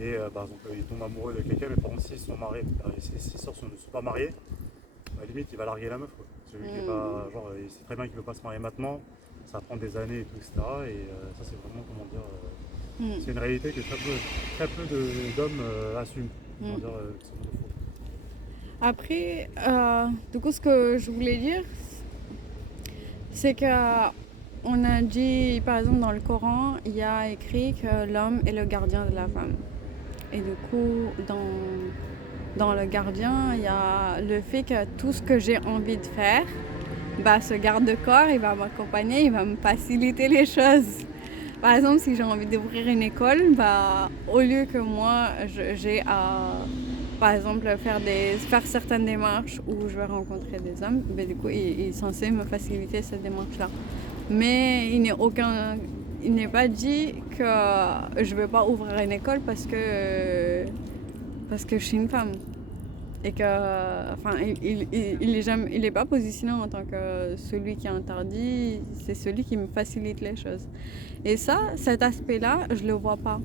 Et par exemple, ils tombent amoureux de quelqu'un, mais par contre, s'ils sont mariés, si ses sœurs ne sont pas mariées, à la limite, il va larguer la meuf. Quoi. Celui qui est pas, genre, il sait très bien qu'il ne veut pas se marier maintenant, ça prend des années et tout, etc. Et ça, c'est vraiment, c'est une réalité que très peu d'hommes assument. Après, du coup, ce que je voulais dire, c'est que on a dit, par exemple, dans le Coran, il y a écrit que l'homme est le gardien de la femme. Et du coup, dans le gardien, il y a le fait que tout ce que j'ai envie de faire, bah, ce garde-corps, il va m'accompagner, il va me faciliter les choses. Par exemple, si j'ai envie d'ouvrir une école, bah, au lieu que moi, j'ai à, par exemple, faire certaines démarches où je vais rencontrer des hommes, bah, du coup, il est censé me faciliter cette démarche-là. Mais il n'est pas dit que je ne vais pas ouvrir une école parce que je suis une femme. Et que, enfin, il est pas positionné en tant que celui qui interdit, c'est celui qui me facilite les choses. Et ça, cet aspect-là, je le vois pas.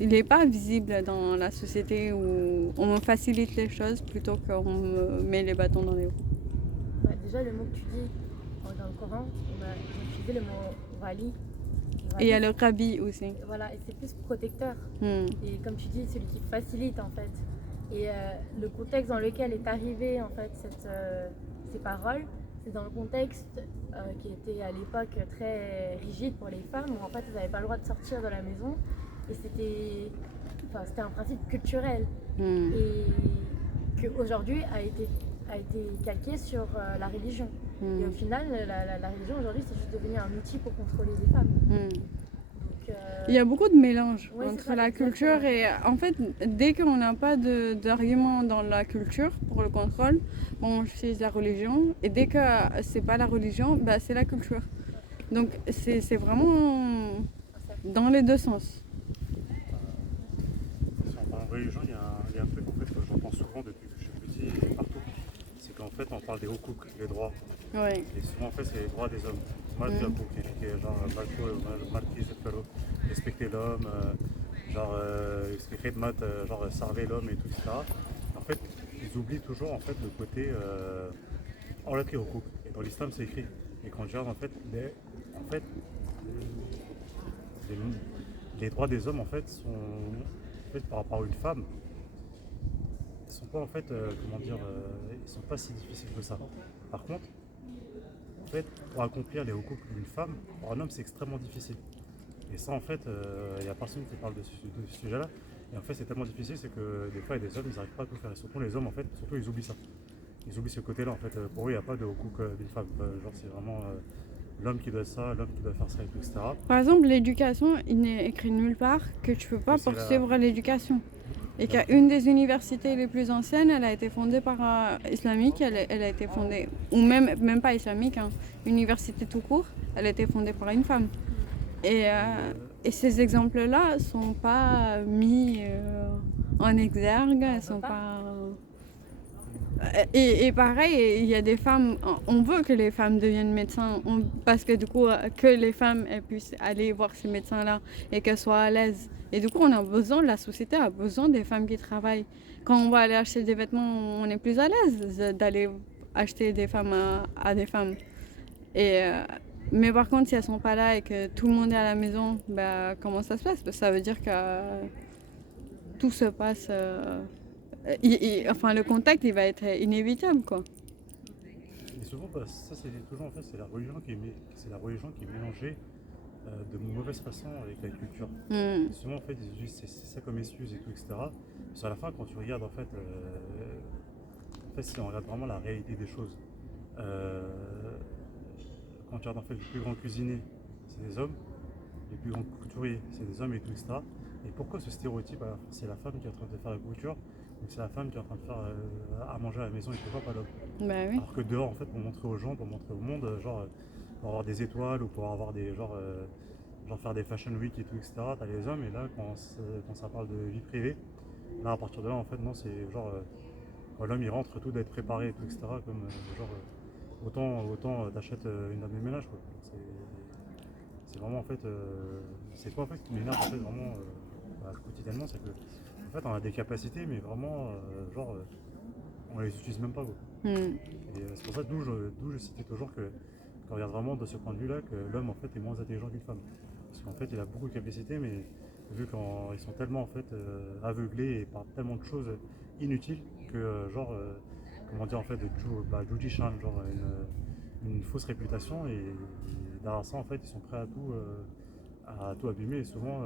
Il n'est pas visible dans la société où on me facilite les choses plutôt qu'on me met les bâtons dans les roues. Ouais, déjà, le mot que tu dis dans le Coran, on a utilisé le mot wali. Et il y a le rabbi aussi. Voilà, et c'est plus protecteur. Hmm. Et comme tu dis, celui qui facilite en fait. Et le contexte dans lequel est arrivé en fait ces paroles, c'est dans le contexte qui était à l'époque très rigide pour les femmes, où en fait elles n'avaient pas le droit de sortir de la maison. Et c'était un principe culturel. Hmm. Et qu'aujourd'hui a été calqué sur la religion. Et au final, la religion aujourd'hui, c'est juste devenu un outil pour contrôler les femmes. Donc, il y a beaucoup de mélange ouais, entre la culture et en fait, dès qu'on n'a pas d'argument dans la culture pour le contrôle, on utilise la religion. Et dès que c'est pas la religion, bah, c'est la culture. Donc c'est vraiment dans les deux sens. Si on parle de religion, il y a un truc en fait, que j'entends souvent depuis que je suis petit et partout. C'est qu'en fait on parle des hukuk, les droits. Ouais. Et souvent en fait c'est les droits des hommes. Qui est genre respecter l'homme, genre genre servir l'homme et tout ça. En fait, ils oublient toujours en fait le côté hukuk. Et dans l'islam c'est écrit. Et quand je regarde en fait les droits des hommes en fait sont en fait, par rapport à une femme, ils sont pas en fait ils sont pas si difficiles que ça. Par contre, en fait, pour accomplir les hukuk d'une femme, pour un homme c'est extrêmement difficile. Et ça en fait, il n'y a personne qui parle de ce sujet-là. Et en fait c'est tellement difficile, c'est que des fois il y a des hommes, ils n'arrivent pas à tout faire. Et surtout les hommes en fait, surtout ils oublient ça. Ils oublient ce côté-là en fait. Pour eux il n'y a pas de hukuk d'une femme. Genre c'est vraiment l'homme qui doit ça, l'homme qui doit faire ça et tout, etc. Par exemple, l'éducation, il n'est écrit nulle part que tu peux pas poursuivre l'éducation. Et qu'une des universités les plus anciennes, elle a été fondée par islamique, elle a été fondée, ou même pas islamique, hein, université tout court, elle a été fondée par une femme. Et ces exemples-là sont pas mis en exergue, elles sont pas... Et pareil, il y a des femmes, on veut que les femmes deviennent médecins, parce que du coup, que les femmes elles puissent aller voir ces médecins-là et qu'elles soient à l'aise. Et du coup, la société a besoin des femmes qui travaillent. Quand on va aller acheter des vêtements, on est plus à l'aise d'aller acheter des femmes à des femmes. Mais par contre, si elles sont pas là et que tout le monde est à la maison, bah, comment ça se passe? Ça veut dire que tout se passe... enfin, le contact, il va être inévitable, quoi. Et souvent, ça c'est toujours en fait, c'est la religion qui est mélangée de mauvaise façon avec la culture. Souvent en fait, ils utilisent ça comme excuse et tout, etc. Parce à la fin, quand tu regardes en fait, si on regarde vraiment la réalité des choses, quand tu regardes en fait les plus grands cuisiniers, c'est des hommes, les plus grands couturiers, c'est des hommes et tout, etc. Et pourquoi ce stéréotype? Alors, c'est la femme qui est en train de faire la couture, donc c'est la femme qui est en train de faire à manger à la maison et pourquoi pas l'homme? Bah oui. Alors que dehors, en fait, pour montrer aux gens, pour montrer au monde, pour avoir des étoiles ou pour avoir des genre faire des fashion week et tout, etc. T'as les hommes et là, quand ça parle de vie privée, là à partir de là, en fait, non, c'est quand l'homme il rentre, tout doit être préparé et tout, etc. Comme autant t'achètes une dame de ménage, quoi. C'est vraiment en fait, c'est quoi en fait qui m'énerve en fait vraiment quotidiennement, c'est que en fait on a des capacités mais vraiment on les utilise même pas, quoi. Et c'est pour ça d'où je citais toujours que quand on regarde vraiment de ce point de vue là que l'homme en fait est moins intelligent qu'une femme. Parce qu'en fait il a beaucoup de capacités mais vu qu'ils sont tellement en fait aveuglés et par tellement de choses inutiles que comment dire en fait de Juji Chan, une fausse réputation et derrière ça en fait ils sont prêts à tout abîmer et souvent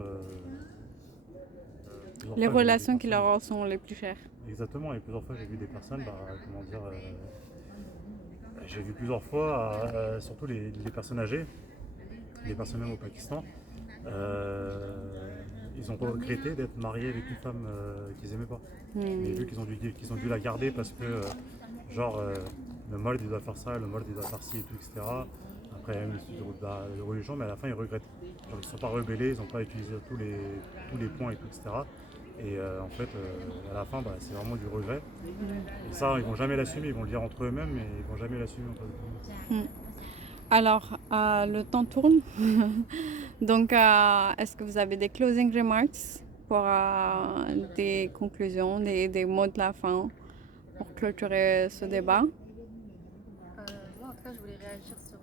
les relations qui leur sont les plus chères. Exactement, et plusieurs fois j'ai vu des personnes, j'ai vu plusieurs fois, surtout les personnes âgées, les personnes même au Pakistan, ils ont regretté d'être mariés avec une femme qu'ils aimaient pas. Mais vu qu'ils ont dû la garder parce que le mâle il doit faire ça, le mâle il doit faire ci et tout, etc. Après il y a une de religion, mais à la fin ils regrettent. Genre, ils ne sont pas rebellés, ils n'ont pas utilisé tous les points et tout, etc. Et en fait, à la fin, c'est vraiment du regret. Et ça, ils vont jamais l'assumer, ils vont le dire entre eux-mêmes, mais ils vont jamais l'assumer entre eux. Alors, le temps tourne. Donc, est-ce que vous avez des closing remarks pour des conclusions, des mots de la fin pour clôturer ce débat? Moi, en tout cas, je voulais réagir sur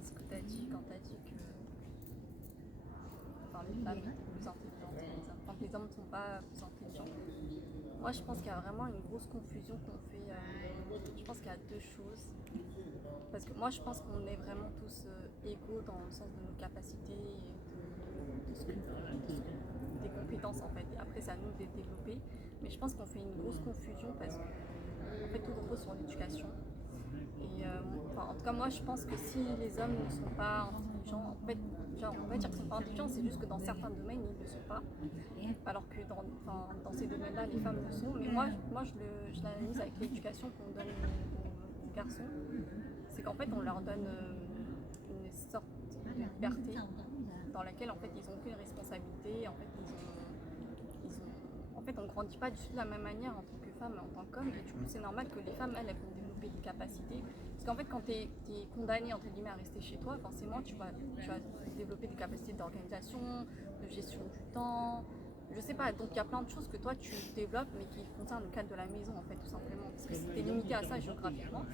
ce que tu as dit quand tu as dit que les femmes sont plus intelligentes que les hommes. Quand les hommes ne sont pas plus intelligents. Moi, je pense qu'il y a vraiment une grosse confusion qu'on fait. Je pense qu'il y a deux choses. Parce que moi, je pense qu'on est vraiment tous égaux dans le sens de nos capacités et des compétences en fait. Et après, c'est à nous de les développer. Mais je pense qu'on fait une grosse confusion parce que en fait, tout repose sur l'éducation. Et en tout cas, moi, je pense que si les hommes ne sont pas intelligents, en fait, on va dire qu'ils ne sont pas intelligents, c'est juste que dans certains domaines, ils ne le sont pas. Alors que dans ces domaines-là, les femmes le sont. Mais moi je l'analyse avec l'éducation qu'on donne aux garçons. C'est qu'en fait, on leur donne une sorte de liberté dans laquelle, en fait, ils n'ont aucune responsabilité. En fait, on ne grandit pas du tout de la même manière en tant que femme et en tant qu'homme. Et du coup, c'est normal que les femmes, elles vont développer des capacités. Parce qu'en fait, quand tu es condamné, entre guillemets, à rester chez toi, forcément, tu vas développer des capacités d'organisation, de gestion du temps. Je sais pas, donc il y a plein de choses que toi tu développes mais qui concernent le cadre de la maison en fait tout simplement. Parce que si tu es limité à ça géographiquement,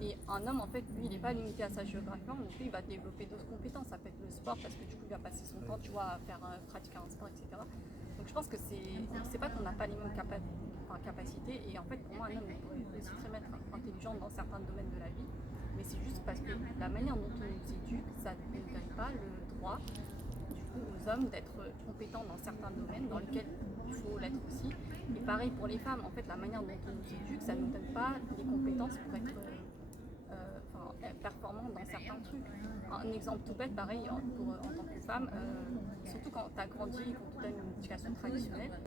et un homme en fait lui il n'est pas limité à ça géographiquement, donc lui il va développer d'autres compétences, ça peut être le sport parce que du coup il va passer son temps tu vois à faire pratiquer un sport etc. Donc je pense que c'est pas qu'on n'a pas les mêmes capacités et en fait pour moi un homme il pourrait aussi très être intelligent dans certains domaines de la vie, mais c'est juste parce que la manière dont on nous éduque ça ne nous donne pas le droit aux hommes d'être compétents dans certains domaines dans lesquels il faut l'être aussi. Et pareil pour les femmes, en fait, la manière dont on nous éduque, ça ne nous donne pas les compétences pour être performants dans certains trucs. Un exemple tout bête, pareil, en tant que femme, surtout quand tu as grandi et qu'on te donne une éducation traditionnelle,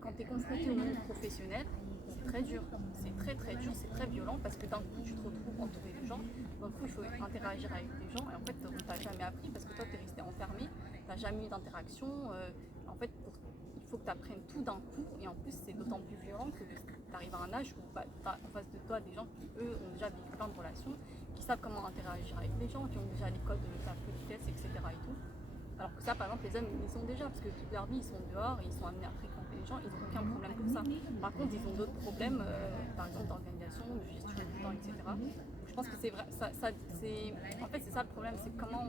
quand tu es confronté au monde professionnel, c'est très dur. C'est très très dur, c'est très violent parce que d'un coup tu te retrouves entouré de gens, d'un coup il faut interagir avec les gens et en fait on t'a jamais appris parce que toi tu es resté enfermé, tu n'as jamais eu d'interaction. En fait il faut que tu apprennes tout d'un coup et en plus c'est d'autant plus violent que tu arrives à un âge où tu as en face de toi des gens qui eux ont déjà vécu plein de relations, qui savent comment interagir avec les gens, qui ont déjà les codes de la politesse, etc. et tout. Alors que ça, par exemple, les hommes, ils sont déjà, parce que toute leur vie, ils sont dehors, et ils sont amenés à fréquenter les gens, ils n'ont aucun problème comme ça. Par contre, ils ont d'autres problèmes, par exemple d'organisation, de gestion du temps, etc. Donc, je pense que c'est vrai, en fait, c'est ça le problème, c'est comment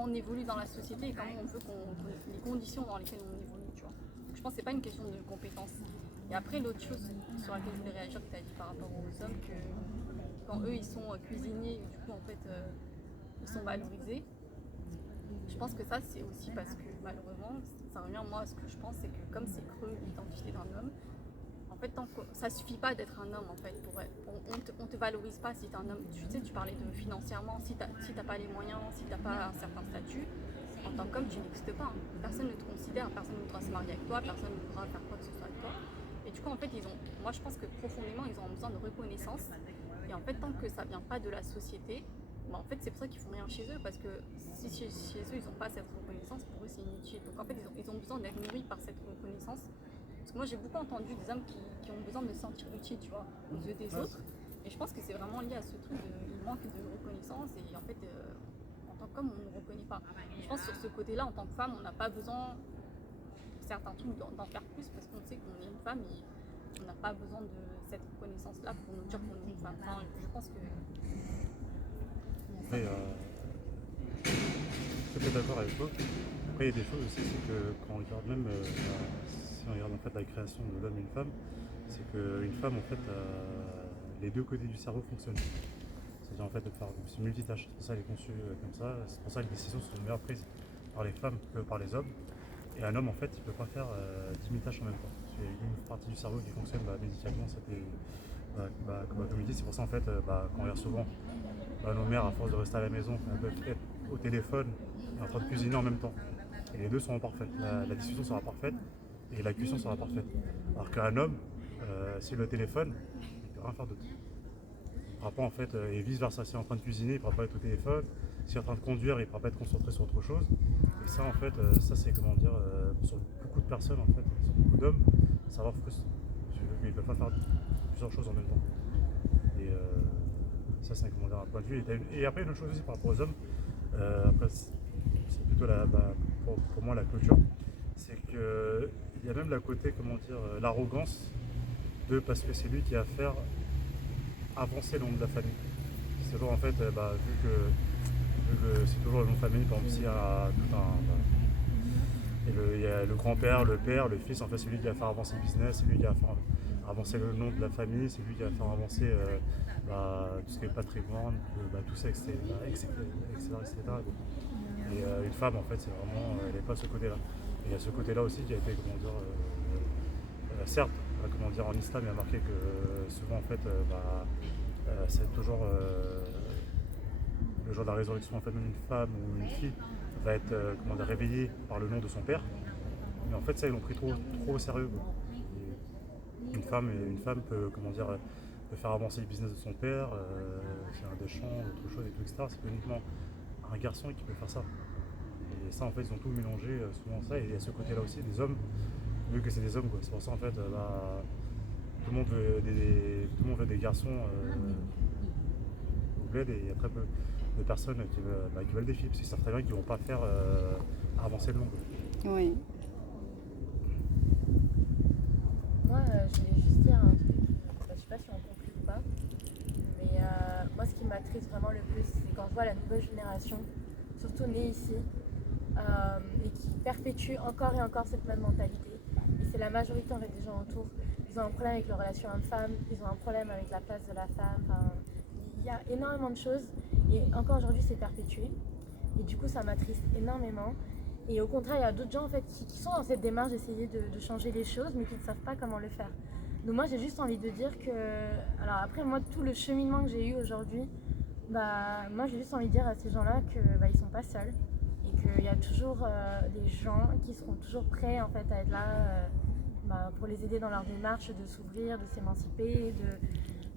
on évolue dans la société et comment on veut les conditions dans lesquelles on évolue, tu vois. Donc, je pense que c'est pas une question de compétence. Et après, l'autre chose sur laquelle je voulais réagir, que tu as dit par rapport aux hommes, que quand eux, ils sont cuisiniers, du coup, en fait, ils sont valorisés. Je pense que ça, c'est aussi parce que malheureusement, ça revient moi à ce que je pense, c'est que comme c'est creux l'identité d'un homme, en fait, ça suffit pas d'être un homme en fait. On te valorise pas si tu es un homme. Tu sais, tu parlais de financièrement, si t'as pas les moyens, si t'as pas un certain statut, en tant qu'homme, tu n'existes pas. Personne ne te considère, personne ne voudra se marier avec toi, personne ne voudra faire quoi que ce soit avec toi. Et du coup, en fait, moi je pense que profondément, ils ont besoin de reconnaissance. Et en fait, tant que ça vient pas de la société, en fait, c'est pour ça qu'ils font rien chez eux, parce que si chez eux, ils n'ont pas cette reconnaissance, pour eux, c'est inutile. Donc en fait, ils ont besoin d'être nourris par cette reconnaissance. Parce que moi, j'ai beaucoup entendu des hommes qui ont besoin de se sentir utiles, tu vois, aux yeux des autres. Et je pense que c'est vraiment lié à ce truc il manque de reconnaissance et en fait, en tant qu'homme, on ne reconnaît pas. Et je pense que sur ce côté-là, en tant que femme, on n'a pas besoin certains trucs d'en faire plus parce qu'on sait qu'on est une femme et on n'a pas besoin de cette reconnaissance-là pour nous dire qu'on est une femme. Enfin, je pense que... Après, je suis tout à fait d'accord avec toi. Après, il y a des choses aussi, c'est que quand on regarde même, si on regarde en fait la création de l'homme et une femme, c'est qu'une femme, en fait, les deux côtés du cerveau fonctionnent. C'est-à-dire en fait de faire ce multitâche. C'est pour ça qu'elle est conçue comme ça. C'est pour ça que les décisions sont mieux prises par les femmes que par les hommes. Et un homme, en fait, il ne peut pas faire 10 000 tâches en même temps. Il y a une partie du cerveau qui fonctionne médicalement, comme tu dis, c'est pour ça en fait, quand on regarde souvent nos mères, à force de rester à la maison, elles peuvent être au téléphone et en train de cuisiner en même temps. Et les deux seront parfaits. La discussion sera parfaite et la cuisson sera parfaite. Alors qu'un homme, s'il le téléphone, il ne peut rien faire d'autre. Il ne pourra pas en fait, et vice versa, s'il est en train de cuisiner, il ne pourra pas être au téléphone. S'il est en train de conduire, il ne pourra pas être concentré sur autre chose. Et ça en fait, ça c'est comment dire, sur beaucoup de personnes en fait, beaucoup d'hommes, ça leur frustre. Ils ne peuvent pas faire plusieurs choses en même temps. Et ça, c'est comment dire, un point de vue. Et après, une autre chose aussi par rapport aux hommes, après, c'est plutôt pour moi la culture, c'est qu'il y a même la côté, comment dire, l'arrogance parce que c'est lui qui va faire avancer le nom de la famille. C'est toujours en fait, vu que c'est toujours le nom de famille, par exemple, s'il y a tout un. Il y a le grand-père, le père, le fils, en fait, c'est lui qui va faire avancer le business, c'est lui qui va faire avancer le nom de la famille, c'est lui qui va faire avancer tout ce qui est patrimoine, tout ça, etc. etc. Et une femme, en fait, c'est vraiment, elle n'est pas ce côté-là. Et il y a ce côté-là aussi qui a été, comment dire, certes, comment dire, en islam, il y a marqué que souvent, en fait, c'est toujours le jour de la résurrection, en fait, même une femme ou une fille va être réveillée par le nom de son père. Mais en fait, ça, ils l'ont pris trop au sérieux. Une femme peut, peut faire avancer le business de son père, faire des champs, autre chose, et tout, etc. C'est pas uniquement un garçon qui peut faire ça. Et ça, en fait, ils ont tout mélangé souvent ça. Et il y a ce côté-là aussi, des hommes, vu que c'est des hommes, quoi. C'est pour ça, en fait, tout le monde veut des garçons au bled, et il y a très peu de personnes qui veulent des filles, parce qu'ils savent très bien qu'ils ne vont pas faire avancer le monde. Oui. Moi, je voulais juste dire un truc, je sais pas si on conclut ou pas, mais moi, ce qui m'attriste vraiment le plus, c'est quand je vois la nouvelle génération, surtout née ici, et qui perpétue encore et encore cette même mentalité. Et c'est la majorité en fait, des gens autour. Ils ont un problème avec leur relation homme-femme, ils ont un problème avec la place de la femme. Enfin, il y a énormément de choses, et encore aujourd'hui, c'est perpétué. Et du coup, ça m'attriste énormément. Et au contraire, il y a d'autres gens en fait, qui sont dans cette démarche d'essayer de changer les choses, mais qui ne savent pas comment le faire. Donc moi, j'ai juste envie de dire que... Alors après, moi, tout le cheminement que j'ai eu aujourd'hui, moi, j'ai juste envie de dire à ces gens-là qu'ils ne sont pas seuls. Et qu'il y a toujours des gens qui seront toujours prêts en fait, à être là pour les aider dans leur démarche de s'ouvrir, de s'émanciper.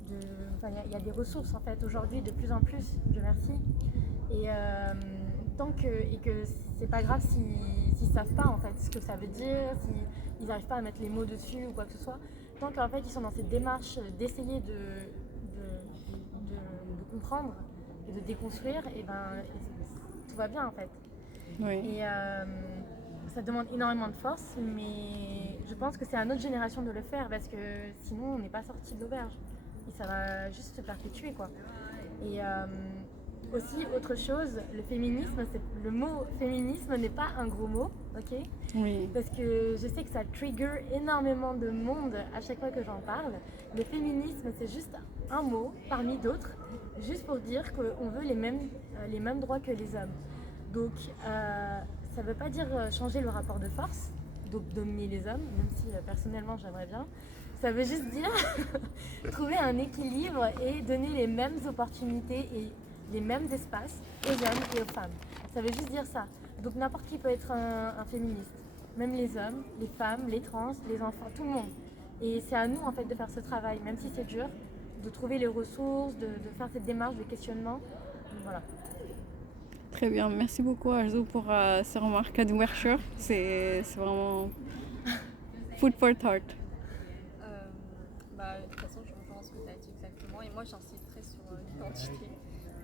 Il y a des ressources en fait, aujourd'hui, de plus en plus, Dieu merci. Et que c'est pas grave s'ils savent pas en fait ce que ça veut dire, s'ils n'arrivent pas à mettre les mots dessus ou quoi que ce soit, tant qu'en fait ils sont dans cette démarche d'essayer de comprendre et de déconstruire, et tout va bien en fait. Oui. Et ça demande énormément de force, mais je pense que c'est à notre génération de le faire, parce que sinon on n'est pas sorti de l'auberge et ça va juste se perpétuer quoi. Et aussi, autre chose, le mot féminisme n'est pas un gros mot, ok? Oui. Parce que je sais que ça trigger énormément de monde à chaque fois que j'en parle. Le féminisme, c'est juste un mot parmi d'autres, juste pour dire qu'on veut les mêmes droits que les hommes. Donc, ça ne veut pas dire changer le rapport de force, donc dominer les hommes, même si personnellement j'aimerais bien. Ça veut juste dire trouver un équilibre et donner les mêmes opportunités et les mêmes espaces aux hommes et aux femmes. Ça veut juste dire ça. Donc n'importe qui peut être un féministe. Même les hommes, les femmes, les trans, les enfants, tout le monde. Et c'est à nous en fait de faire ce travail, même si c'est dur, de trouver les ressources, de faire cette démarche de questionnement. Donc, voilà. Très bien. Merci beaucoup Arzo pour ces remarques d'ouverture. C'est vraiment food for thought. De toute façon, je rejoins ce que tu as dit exactement. Et moi, j'insisterai sur l'identité.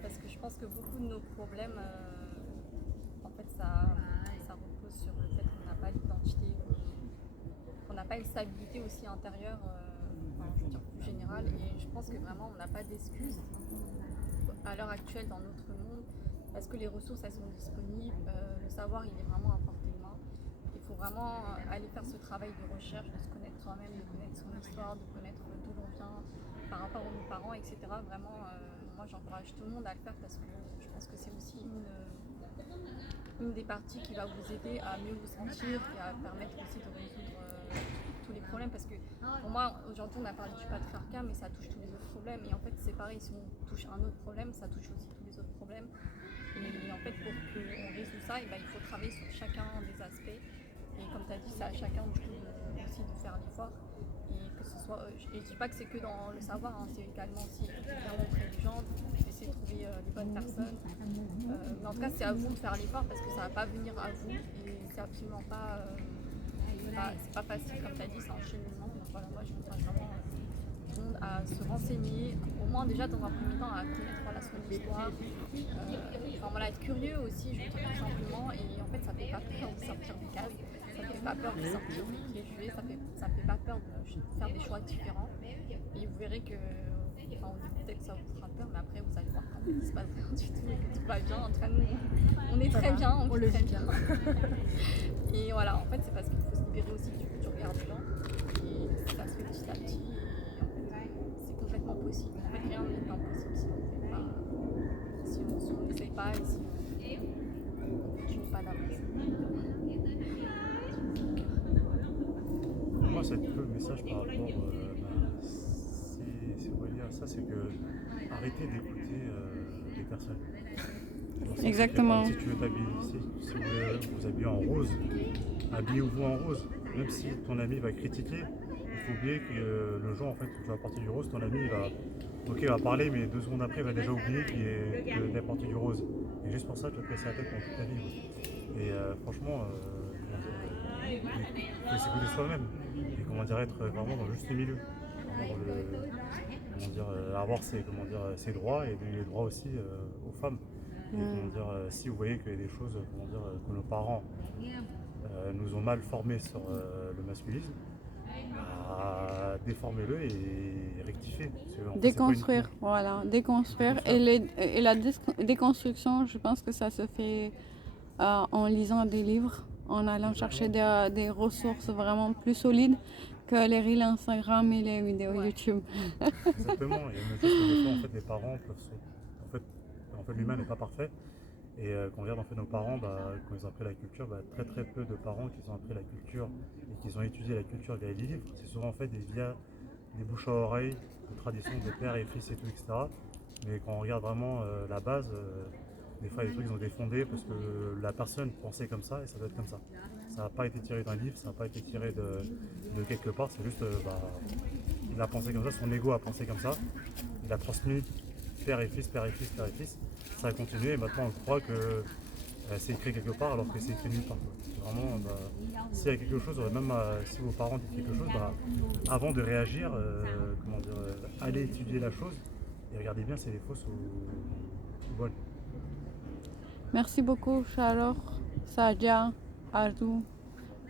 Parce que je pense que beaucoup de nos problèmes, en fait, ça repose sur le fait qu'on n'a pas d'identité, qu'on n'a pas une stabilité aussi intérieure, je veux dire plus générale. Et je pense que vraiment, on n'a pas d'excuses à l'heure actuelle dans notre monde, parce que les ressources, elles sont disponibles. Le savoir, il est vraiment à portée de main. Il faut vraiment aller faire ce travail de recherche, de se connaître soi-même, de connaître son histoire, de connaître d'où l'on vient par rapport à nos parents, etc. Vraiment, moi j'encourage tout le monde à le faire, parce que je pense que c'est aussi une des parties qui va vous aider à mieux vous sentir et à permettre aussi de résoudre tous les problèmes. Parce que pour moi, aujourd'hui on a parlé du patriarcat, mais ça touche tous les autres problèmes. Et en fait c'est pareil, si on touche un autre problème, ça touche aussi tous les autres problèmes. Et en fait pour qu'on résout ça, il faut travailler sur chacun des aspects. Et comme tu as dit, c'est à chacun du coup aussi de faire l'effort. Et que ce soit, et je dis pas que c'est que dans le savoir, hein, c'est également aussi bien montrer les gens, d'essayer de trouver les bonnes personnes. Mais en tout cas, c'est à vous de faire l'effort, parce que ça va pas venir à vous, et c'est absolument pas c'est pas facile, comme tu as dit, c'est un cheminement. Donc voilà, moi je m'encourage vraiment tout le monde à se renseigner, au moins déjà dans un premier temps à connaître voilà, son histoire, enfin voilà, être curieux aussi, je veux dire tout simplement, et en fait ça fait pas peur de sortir des cases, ça fait pas peur de sortir des préjugés, ça fait pas peur de faire des choix différents, et vous verrez que, enfin au début peut-être que ça vous fera peur, mais après vous allez voir qu'en fait il se passe rien du tout et que tout va bien, en tout cas nous on est très bien, on le vit bien. Et voilà, en fait c'est parce qu'il faut se libérer aussi du regard des gens, et ça se fait petit à petit. C'est complètement possible. En fait, rien n'est impossible si on ne fait pas, si on n'essaye pas et si on ne continue pas d'avancer. Pour moi, c'est un peu le message par rapport, si on va dire ça, c'est que arrêtez d'écouter les personnes. Genre, ça, Exactement. si tu veux t'habiller, si vous voulez vous habiller en rose, habillez-vous en rose. Même si ton ami va critiquer, il faut oublier que le jour en fait, où tu vas porter du rose, ton ami il va parler, mais 2 secondes après, il va déjà oublier qu'il est porté du rose. Et juste pour ça, tu vas te casser la tête pendant toute ta vie. Et franchement, il faut s'écouter soi-même. Et comment dire, être vraiment dans le juste milieu. Vraiment dans comment dire, avoir ses droits et donner les droits aussi aux femmes. Et comment dire, si vous voyez qu'il y a des choses comment dire, que nos parents nous ont mal formés sur le masculisme, déformez-le et rectifiez. Déconstruire, voilà, déconstruire. Et la déconstruction, je pense que ça se fait en lisant des livres, en allant chercher des ressources vraiment plus solides que les reels Instagram et les vidéos YouTube. Exactement, il y a une chose que des fois en fait, les parents peuvent en fait l'humain n'est pas parfait. Et quand on regarde en fait nos parents, quand ils ont appris la culture, très très peu de parents qui ont appris la culture et qui ont étudié la culture via les livres. C'est souvent en fait via des bouches à oreille, des traditions de père et fils et tout, etc. Mais quand on regarde vraiment la base, des fois les trucs ils ont été fondés parce que la personne pensait comme ça et ça doit être comme ça. Ça n'a pas été tiré d'un livre, ça n'a pas été tiré de quelque part, c'est juste il a pensé comme ça, son ego a pensé comme ça, il a transmis père et fils, père et fils, père et fils. Ça a continué et maintenant on croit que c'est écrit quelque part alors que c'est écrit nulle part. Vraiment, s'il y a quelque chose, même si vos parents disent quelque chose, avant de réagir, allez étudier la chose et regardez bien si elle est fausse ou bonne. Merci beaucoup, Charlotte, Sadia, Ardu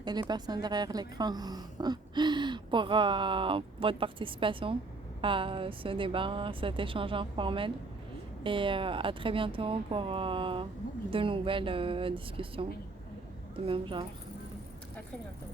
et les personnes derrière l'écran pour votre participation à ce débat, à cet échange informel. Et à très bientôt pour de nouvelles discussions de même genre. À très bientôt.